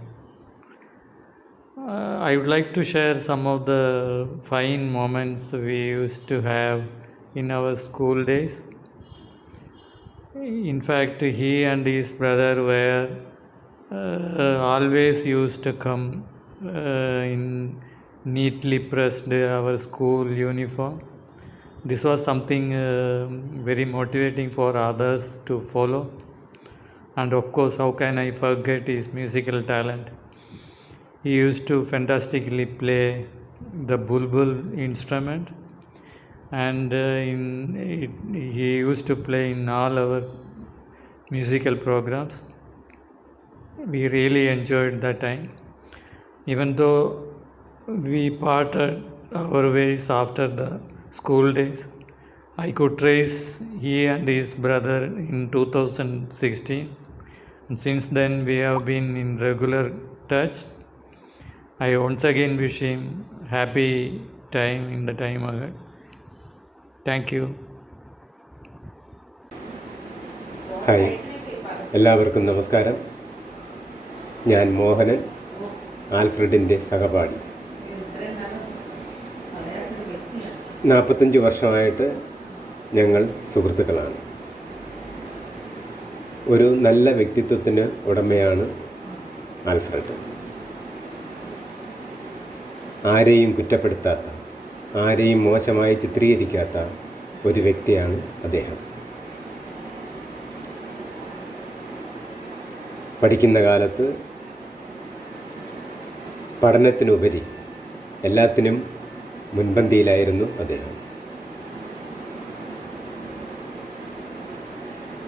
I would like to share some of the fine moments we used to have in our school days. In fact, he and his brother were always used to come in neatly pressed our school uniform. This was something very motivating for others to follow. And of course, how can I forget his musical talent? He used to fantastically play the bulbul instrument, and he used to play in all our musical programs. We really enjoyed that time. Even though we parted our ways after the school days, I could trace he and his brother in 2016, and since then we have been in regular touch. I once again wish him happy time in the time ahead. Thank you. Hi, എല്ലാവർക്കും നമസ്കാരം. ഞാൻ മോഹനൻ, ആൽഫ്രഡിൻ്റെ സഹപാഠി. 45 വർഷമായിട്ട് ഞങ്ങൾ സുഹൃത്തുക്കളാണ്. ഒരു നല്ല വ്യക്തിത്വത്തിന് ഉടമയാണ് ആൽഫ്രഡ്. ആരെയും കുറ്റപ്പെടുത്താത്ത, ആരെയും മോശമായി ചിത്രീകരിക്കാത്ത ഒരു വ്യക്തിയാണ് അദ്ദേഹം. പഠിക്കുന്ന കാലത്ത് പഠനത്തിനുപരി എല്ലാത്തിനും മുൻപന്തിയിലായിരുന്നു അദ്ദേഹം.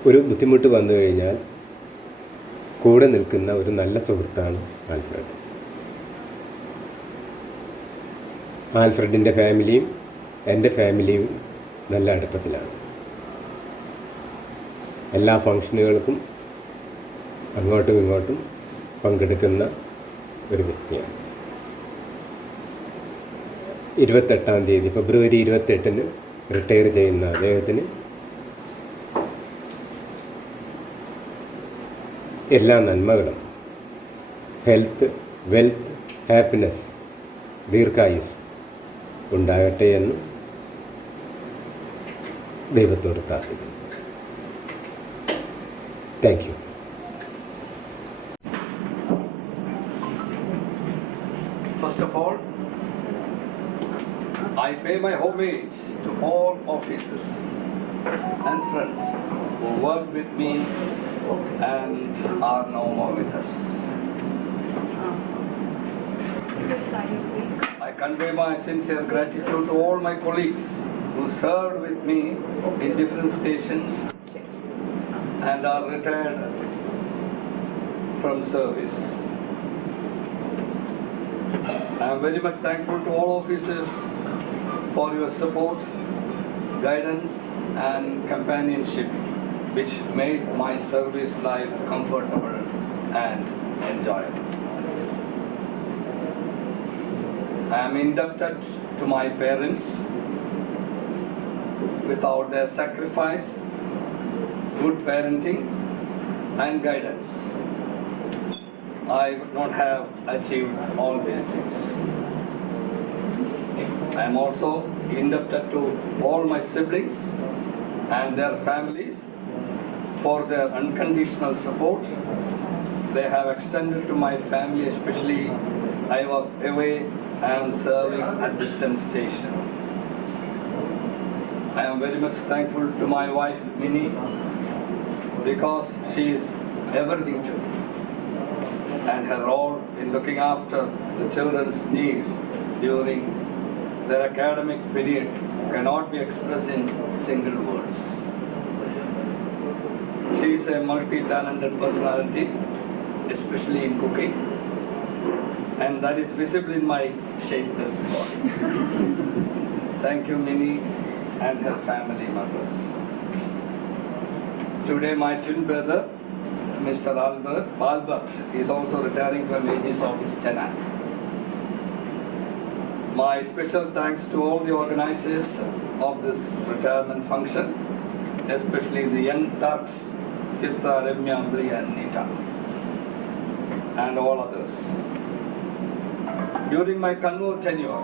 ഒരു ബുദ്ധിമുട്ട് വന്നു കഴിഞ്ഞാൽ കൂടെ നിൽക്കുന്ന ഒരു നല്ല സുഹൃത്താണ് ആൽഫ്രഡ്. ആൽഫ്രഡിൻ്റെ ഫാമിലിയും എൻ്റെ ഫാമിലിയും നല്ല അടുപ്പത്തിലാണ്. എല്ലാ ഫംഗ്ഷനുകൾക്കും അങ്ങോട്ടും ഇങ്ങോട്ടും പങ്കെടുക്കുന്ന ഒരു വ്യക്തിയാണ്. 28-ാം തീയതി ഫെബ്രുവരി 28-ന് റിട്ടയർ ചെയ്യുന്ന അദ്ദേഹത്തിന് എല്ലാ നന്മകളും, ഹെൽത്ത്, വെൽത്ത്, ഹാപ്പിനെസ്, ദീർഘായുസ് ഉണ്ടാകട്ടെ എന്ന് ദൈവത്തോട് പ്രാർത്ഥിക്കുന്നു. Thank you. First of all, I pay my homage to all officers and friends who worked with me and are no more with us. I convey my sincere gratitude to all my colleagues who served with me in different stations and are retired from service. I am very much thankful to all officers for your support, guidance and companionship, which made my service life comfortable and enjoyable. I am indebted to my parents. Without their sacrifice, good parenting and guidance, I would not have achieved all these things. I am also indebted to all my siblings and their families for their unconditional support. They have extended to my family, especially I was away and serving at distant stations. I am very much thankful to my wife Minnie because she is everything to me, and her role in looking after the children's needs during their academic period cannot be expressed in single words. She is a multi-talented personality, especially in cooking, and that is visible in my shapeless body. Thank you, Minnie and her family members. Today, my twin brother, Mr. Albert, is also retiring from AG Office tenant. My special thanks to all the organizers of this retirement function, especially the young Turks, Chitra, Remya, Ambli and Nita, and all others. During my Kannur tenure,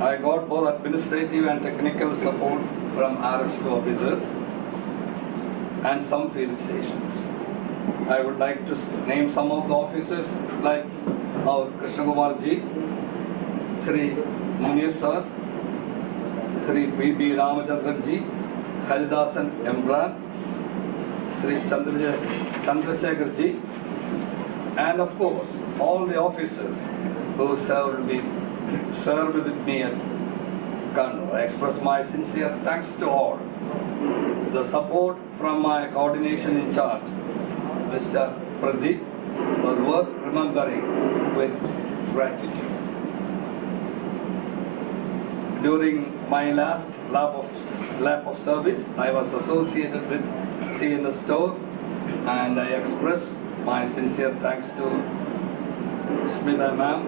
I got both administrative and technical support from RSQ officers and some field stations. I would like to name some of the officers like our Krishna Kumar ji, Shri Munir sir, Shri P.B. Ramachandran ji, Haridasan Emran, Shri Chandrasekhar ji, and of course all the officers who served with me at Kannur. I express my sincere thanks to all. The support from my coordination in charge, Mr. Pradeep, was worth remembering with gratitude. During my last lap of service, I was associated with CNS store, and I express my sincere thanks to Smita ma'am,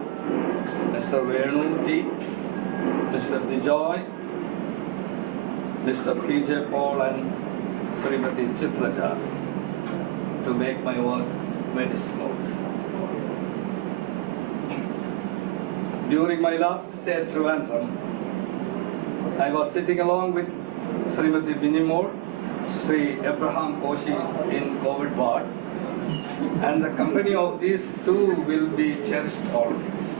Mr. Venu T, Mr. Bijoy, Mr. PJ Paul and Srimati Chitraja to make my work very smooth. During my last stay at Trivandrum, I was sitting along with Srimati Binimol, Shri Abraham Koshi in COVID ward, and the company of these two will be cherished always.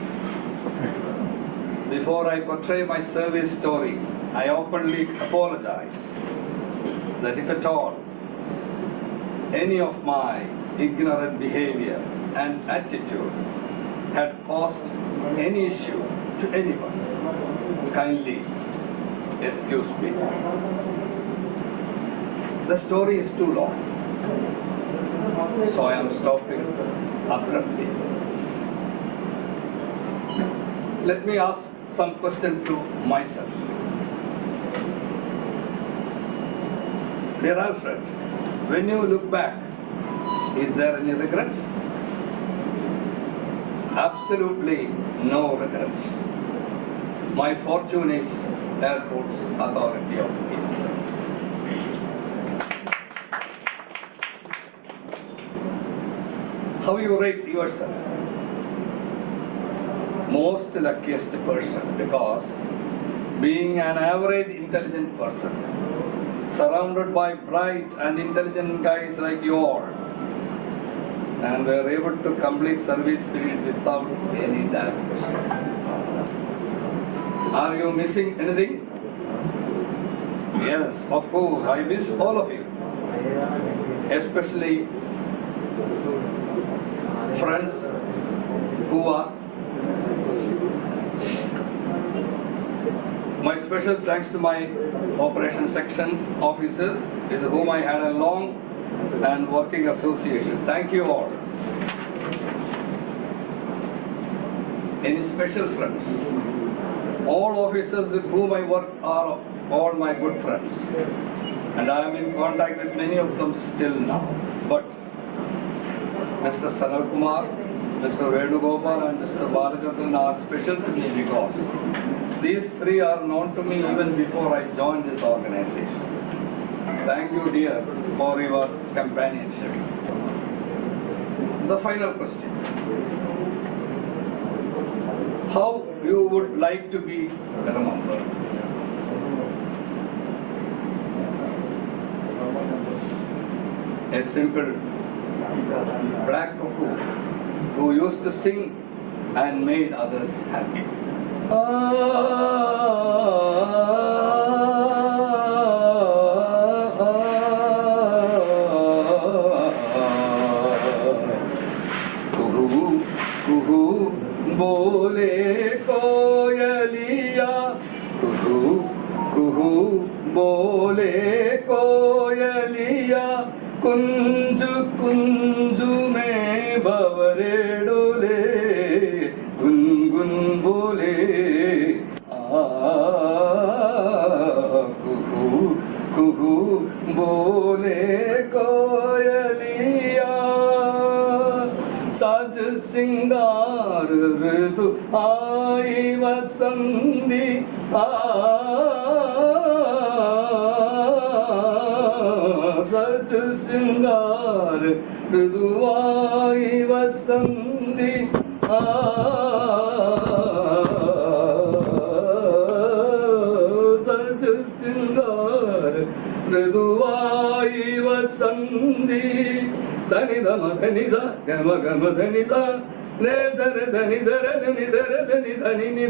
Before I portray my service story, I openly apologize that if at all any of my ignorant behavior and attitude had caused any issue to anyone, kindly excuse me. The story is too long, so I am stopping abruptly. Let me ask some question to myself. Dear Alfred, when you look back, is there any regrets? Absolutely no regrets. My fortune is Airports Authority of India. How you rate yourself? Most luckiest person, because being an average intelligent person, surrounded by bright and intelligent guys like you all, and were able to complete service period without any damage. Are you missing anything? Yes, of course, I miss all of you, especially friends who are. My special thanks to my operation sections officers with whom I had a long and working association. Thank you all. Any special friends? All officers with whom I work are all my good friends, and I am in contact with many of them still now. But Mr. Sanal Kumar, Mr. Venugopal and Mr. Balachandran are special to me because these three are known to me even before I joined this organization. Thank you, dear, for your companionship. The final question. How you would like to be remembered? A simple black cuckoo who used to sing and made others happy. Kuhu, kuhu, bole koyaliya. Kuhu, kuhu, bole koyaliya. Kunju, kunju mein bhavare dole. Gun, gun bole. Kuhu, kuhu, bole koyaliya. Saj singar ritu വസന്തി സജ സിംഗാർ മൃദുവായി വസന്തി സജ സിംഗാർ മൃദുവായി വസന്തി സനിധ മധനി സ ഗമ ഗമ ധനി സ रे सर धनि सर धनि धनि नि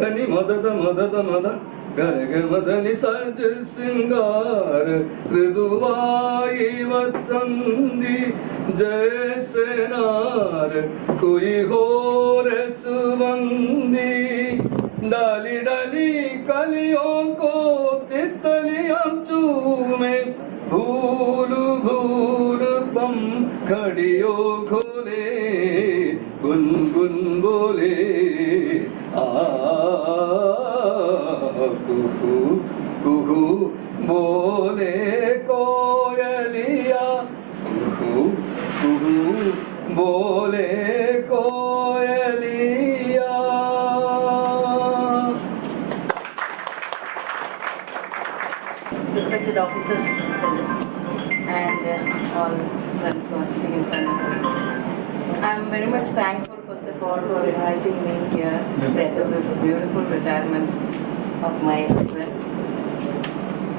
धनि मदद मदद मद गर ग मदनि सज सिंगार मृदुवाई वसंदी जैसे नार कोई हो रे सुगंधी डाली डाली कलियों को तितलियां चूमे भूल भूल पम खड़ियों खोले गुनगुन बोले कुहू कुहू बोले कोयलिया कुहू कुहू बोले कोयलिया. Respected officers and all friends who are sitting in front of us. I am very much thankful first of all for inviting me here to attend this beautiful retirement of my husband.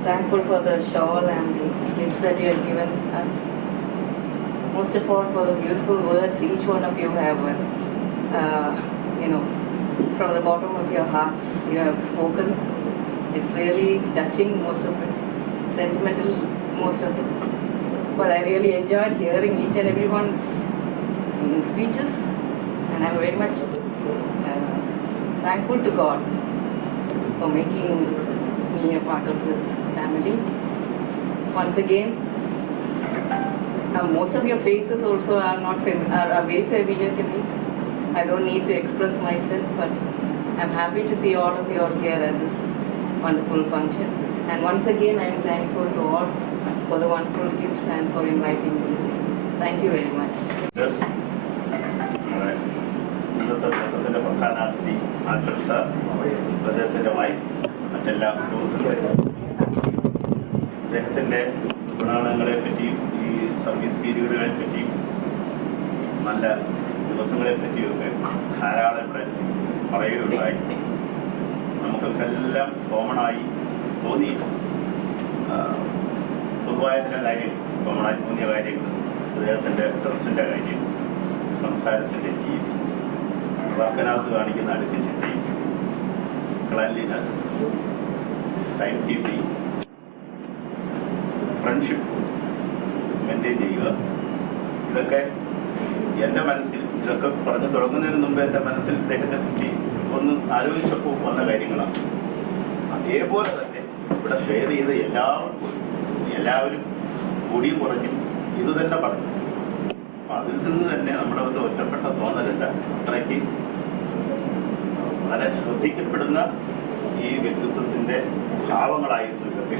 Thankful for the shawl and the gifts that you have given us. Most of all for the beautiful words each one of you have, from the bottom of your hearts you have spoken. It's really touching, most of it, sentimental, most of it. But I really enjoyed hearing each and everyone's speeches, and I'm very much thankful to God for making me a part of this family. Once again, most of your faces also are very familiar to me. I don't need to express myself, but I'm happy to see all of you all here at this wonderful function. And once again, I'm thankful to all for the wonderful gifts and for inviting me. Thank you very much. ഇന്നത്തെ ദിവസത്തിൻ്റെ പ്രധാനാതിഥി Alfred sir, അദ്ദേഹത്തിൻ്റെ wife, മറ്റെല്ലാ സുഹൃത്തുക്കളും, അദ്ദേഹത്തിൻ്റെ ഗുണങ്ങളെ പറ്റിയും ഈ service പീരീഡുകളെ പറ്റിയും നല്ല ദിവസങ്ങളെ പറ്റിയൊക്കെ ധാരാളം ഇവിടെ പറയുകയുണ്ടായി. നമുക്കൊക്കെ എല്ലാം കോമണായി തോന്നി പൊതുവായ ചില കാര്യങ്ങൾ, കോമണായി തോന്നിയ കാര്യങ്ങൾ, അദ്ദേഹത്തിൻ്റെ ഡ്രസ്സിൻ്റെ കാര്യം, സംസാരത്തിൻ്റെ രീതി, വർക്കനകത്ത് കാണിക്കുന്ന അടുക്കി ചിട്ടയും, cleanliness, time keeping, friendship maintain ചെയ്യുക, ഇതൊക്കെ എൻ്റെ മനസ്സിൽ, ഇതൊക്കെ പറഞ്ഞു തുടങ്ങുന്നതിന് മുമ്പ് എൻ്റെ മനസ്സിൽ ഇദ്ദേഹത്തെ പറ്റി ഒന്ന് ആലോചിച്ചപ്പോൾ വന്ന കാര്യങ്ങളാണ്. അതേപോലെ തന്നെ ഇവിടെ ഷെയർ ചെയ്ത എല്ലാവരും കൂടിയും കുറഞ്ഞും ഇത് തന്നെ പറഞ്ഞു. അപ്പം അതിൽ നിന്ന് തന്നെ നമ്മുടെ ഒരു ഒറ്റപ്പെട്ട തോന്നലല്ല, അത്രയ്ക്ക് വളരെ ശ്രദ്ധിക്കപ്പെടുന്ന ഈ വ്യക്തിത്വത്തിൻ്റെ ഭാവങ്ങളായിരുന്നൊക്കെ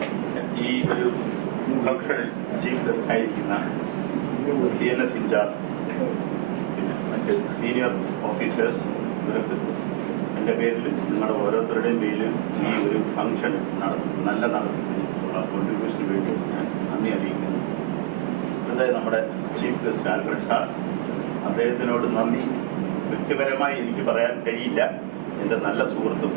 ഈ ഒരു ഫംഗ്ഷനിൽ ചീഫ് ഗസ്റ്റ് ആയിരിക്കുന്ന CNS ഇൻചാർജ്, പിന്നെ മറ്റ് സീനിയർ ഓഫീസേഴ്സ്, ഇവർക്ക് എൻ്റെ പേരിലും നിങ്ങളുടെ ഓരോരുത്തരുടെയും പേരിലും ഈ ഒരു ഫംഗ്ഷൻ നല്ല നടത്തുന്നതിനുള്ള കോൺട്രിബ്യൂഷന് വേണ്ടി ഞാൻ നന്ദി അറിയിക്കുന്നു. അതായത് നമ്മുടെ ചീഫ് ഗസ്റ്റ് ആൽഫ്രഡ് സാർ, അദ്ദേഹത്തിനോട് നന്ദി വ്യക്തിപരമായി എനിക്ക് പറയാൻ കഴിയില്ല. എൻ്റെ നല്ല സുഹൃത്തും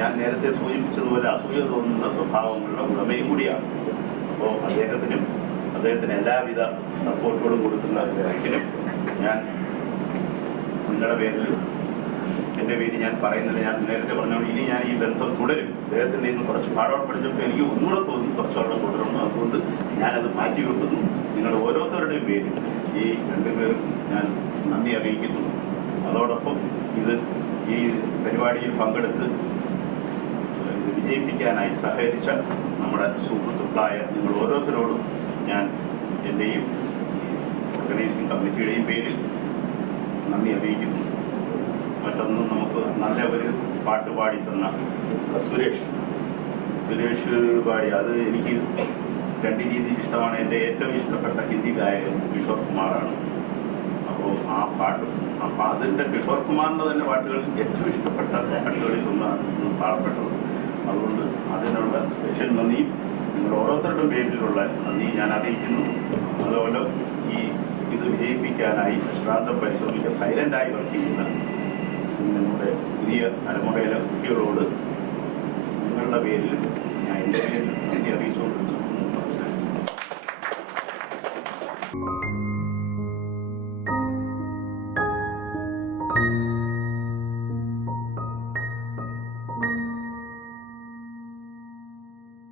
ഞാൻ നേരത്തെ സൂചിപ്പിച്ചതുപോലെ അസൂയ തോന്നുന്ന സ്വഭാവങ്ങളുടെ ഉടമയും കൂടിയാണ്. അപ്പോൾ അദ്ദേഹത്തിന് എല്ലാവിധ സപ്പോർട്ടുകളും കൊടുക്കുന്ന കാര്യത്തിനും ഞാൻ നിങ്ങളുടെ പേരിലും എൻ്റെ പേര് ഞാൻ പറയുന്നത്, ഞാൻ നേരത്തെ പറഞ്ഞോളൂ, ഇനി ഞാൻ ഈ ബന്ധം തുടരും. അദ്ദേഹത്തിൻ്റെ ഇന്ന് കുറച്ച് പാഠം പഠിച്ചപ്പോൾ എനിക്ക് ഒന്നുകൂടെ തോന്നി കുറച്ചുകൂടെ തുടരണം. അതുകൊണ്ട് ഞാനത് മാറ്റിവെക്കുന്നു. നിങ്ങൾ ഓരോരുത്തരുടെയും പേര് ഈ രണ്ടുപേരും ഞാൻ നന്ദി അറിയിക്കുന്നു. അതോടൊപ്പം ഈ പരിപാടിയിൽ പങ്കെടുത്ത് ഇത് വിജയിപ്പിക്കാനായി സഹകരിച്ച നമ്മുടെ സുഹൃത്തുക്കളായ നിങ്ങൾ ഓരോരുത്തരോടും ഞാൻ എൻ്റെയും ഓർഗനൈസിംഗ് കമ്മിറ്റിയുടെയും പേരിൽ നന്ദി അറിയിക്കുന്നു. മറ്റൊന്നും നമുക്ക് നല്ല ഒരു പാട്ട് പാടി തന്ന സുരേഷ് പാടി, അത് എനിക്ക് രണ്ട് രീതിയിൽ ഇഷ്ടമാണ്. എൻ്റെ ഏറ്റവും ഇഷ്ടപ്പെട്ട ഹിന്ദി ഗായകൻ കിഷോർ കുമാറാണ്. അപ്പോൾ ആ പാട്ടും അപ്പം അതിൻ്റെ കിഷോർ കുമാറിൻ്റെ തന്നെ പാട്ടുകളിൽ ഏറ്റവും ഇഷ്ടപ്പെട്ട പാട്ടുകളിൽ ഒന്നാണ് പാടപ്പെട്ടത്. അതുകൊണ്ട് അതിനുള്ള സ്പെഷ്യൽ നന്ദിയും നിങ്ങൾ ഓരോരുത്തരുടെയും പേരിലുള്ള നന്ദി ഞാൻ അറിയിക്കുന്നു. അതുപോലെ ഈ ഇത് വിജയിപ്പിക്കാനായി അശ്രാന്തം പരിശ്രമിക്കുക സൈലൻ്റായി വർക്ക് ചെയ്യുന്ന നമ്മുടെ പുതിയ തലമുറയിലെ കുട്ടികളോട് നിങ്ങളുടെ പേരിൽ ഞാൻ എൻ്റെ പേരിൽ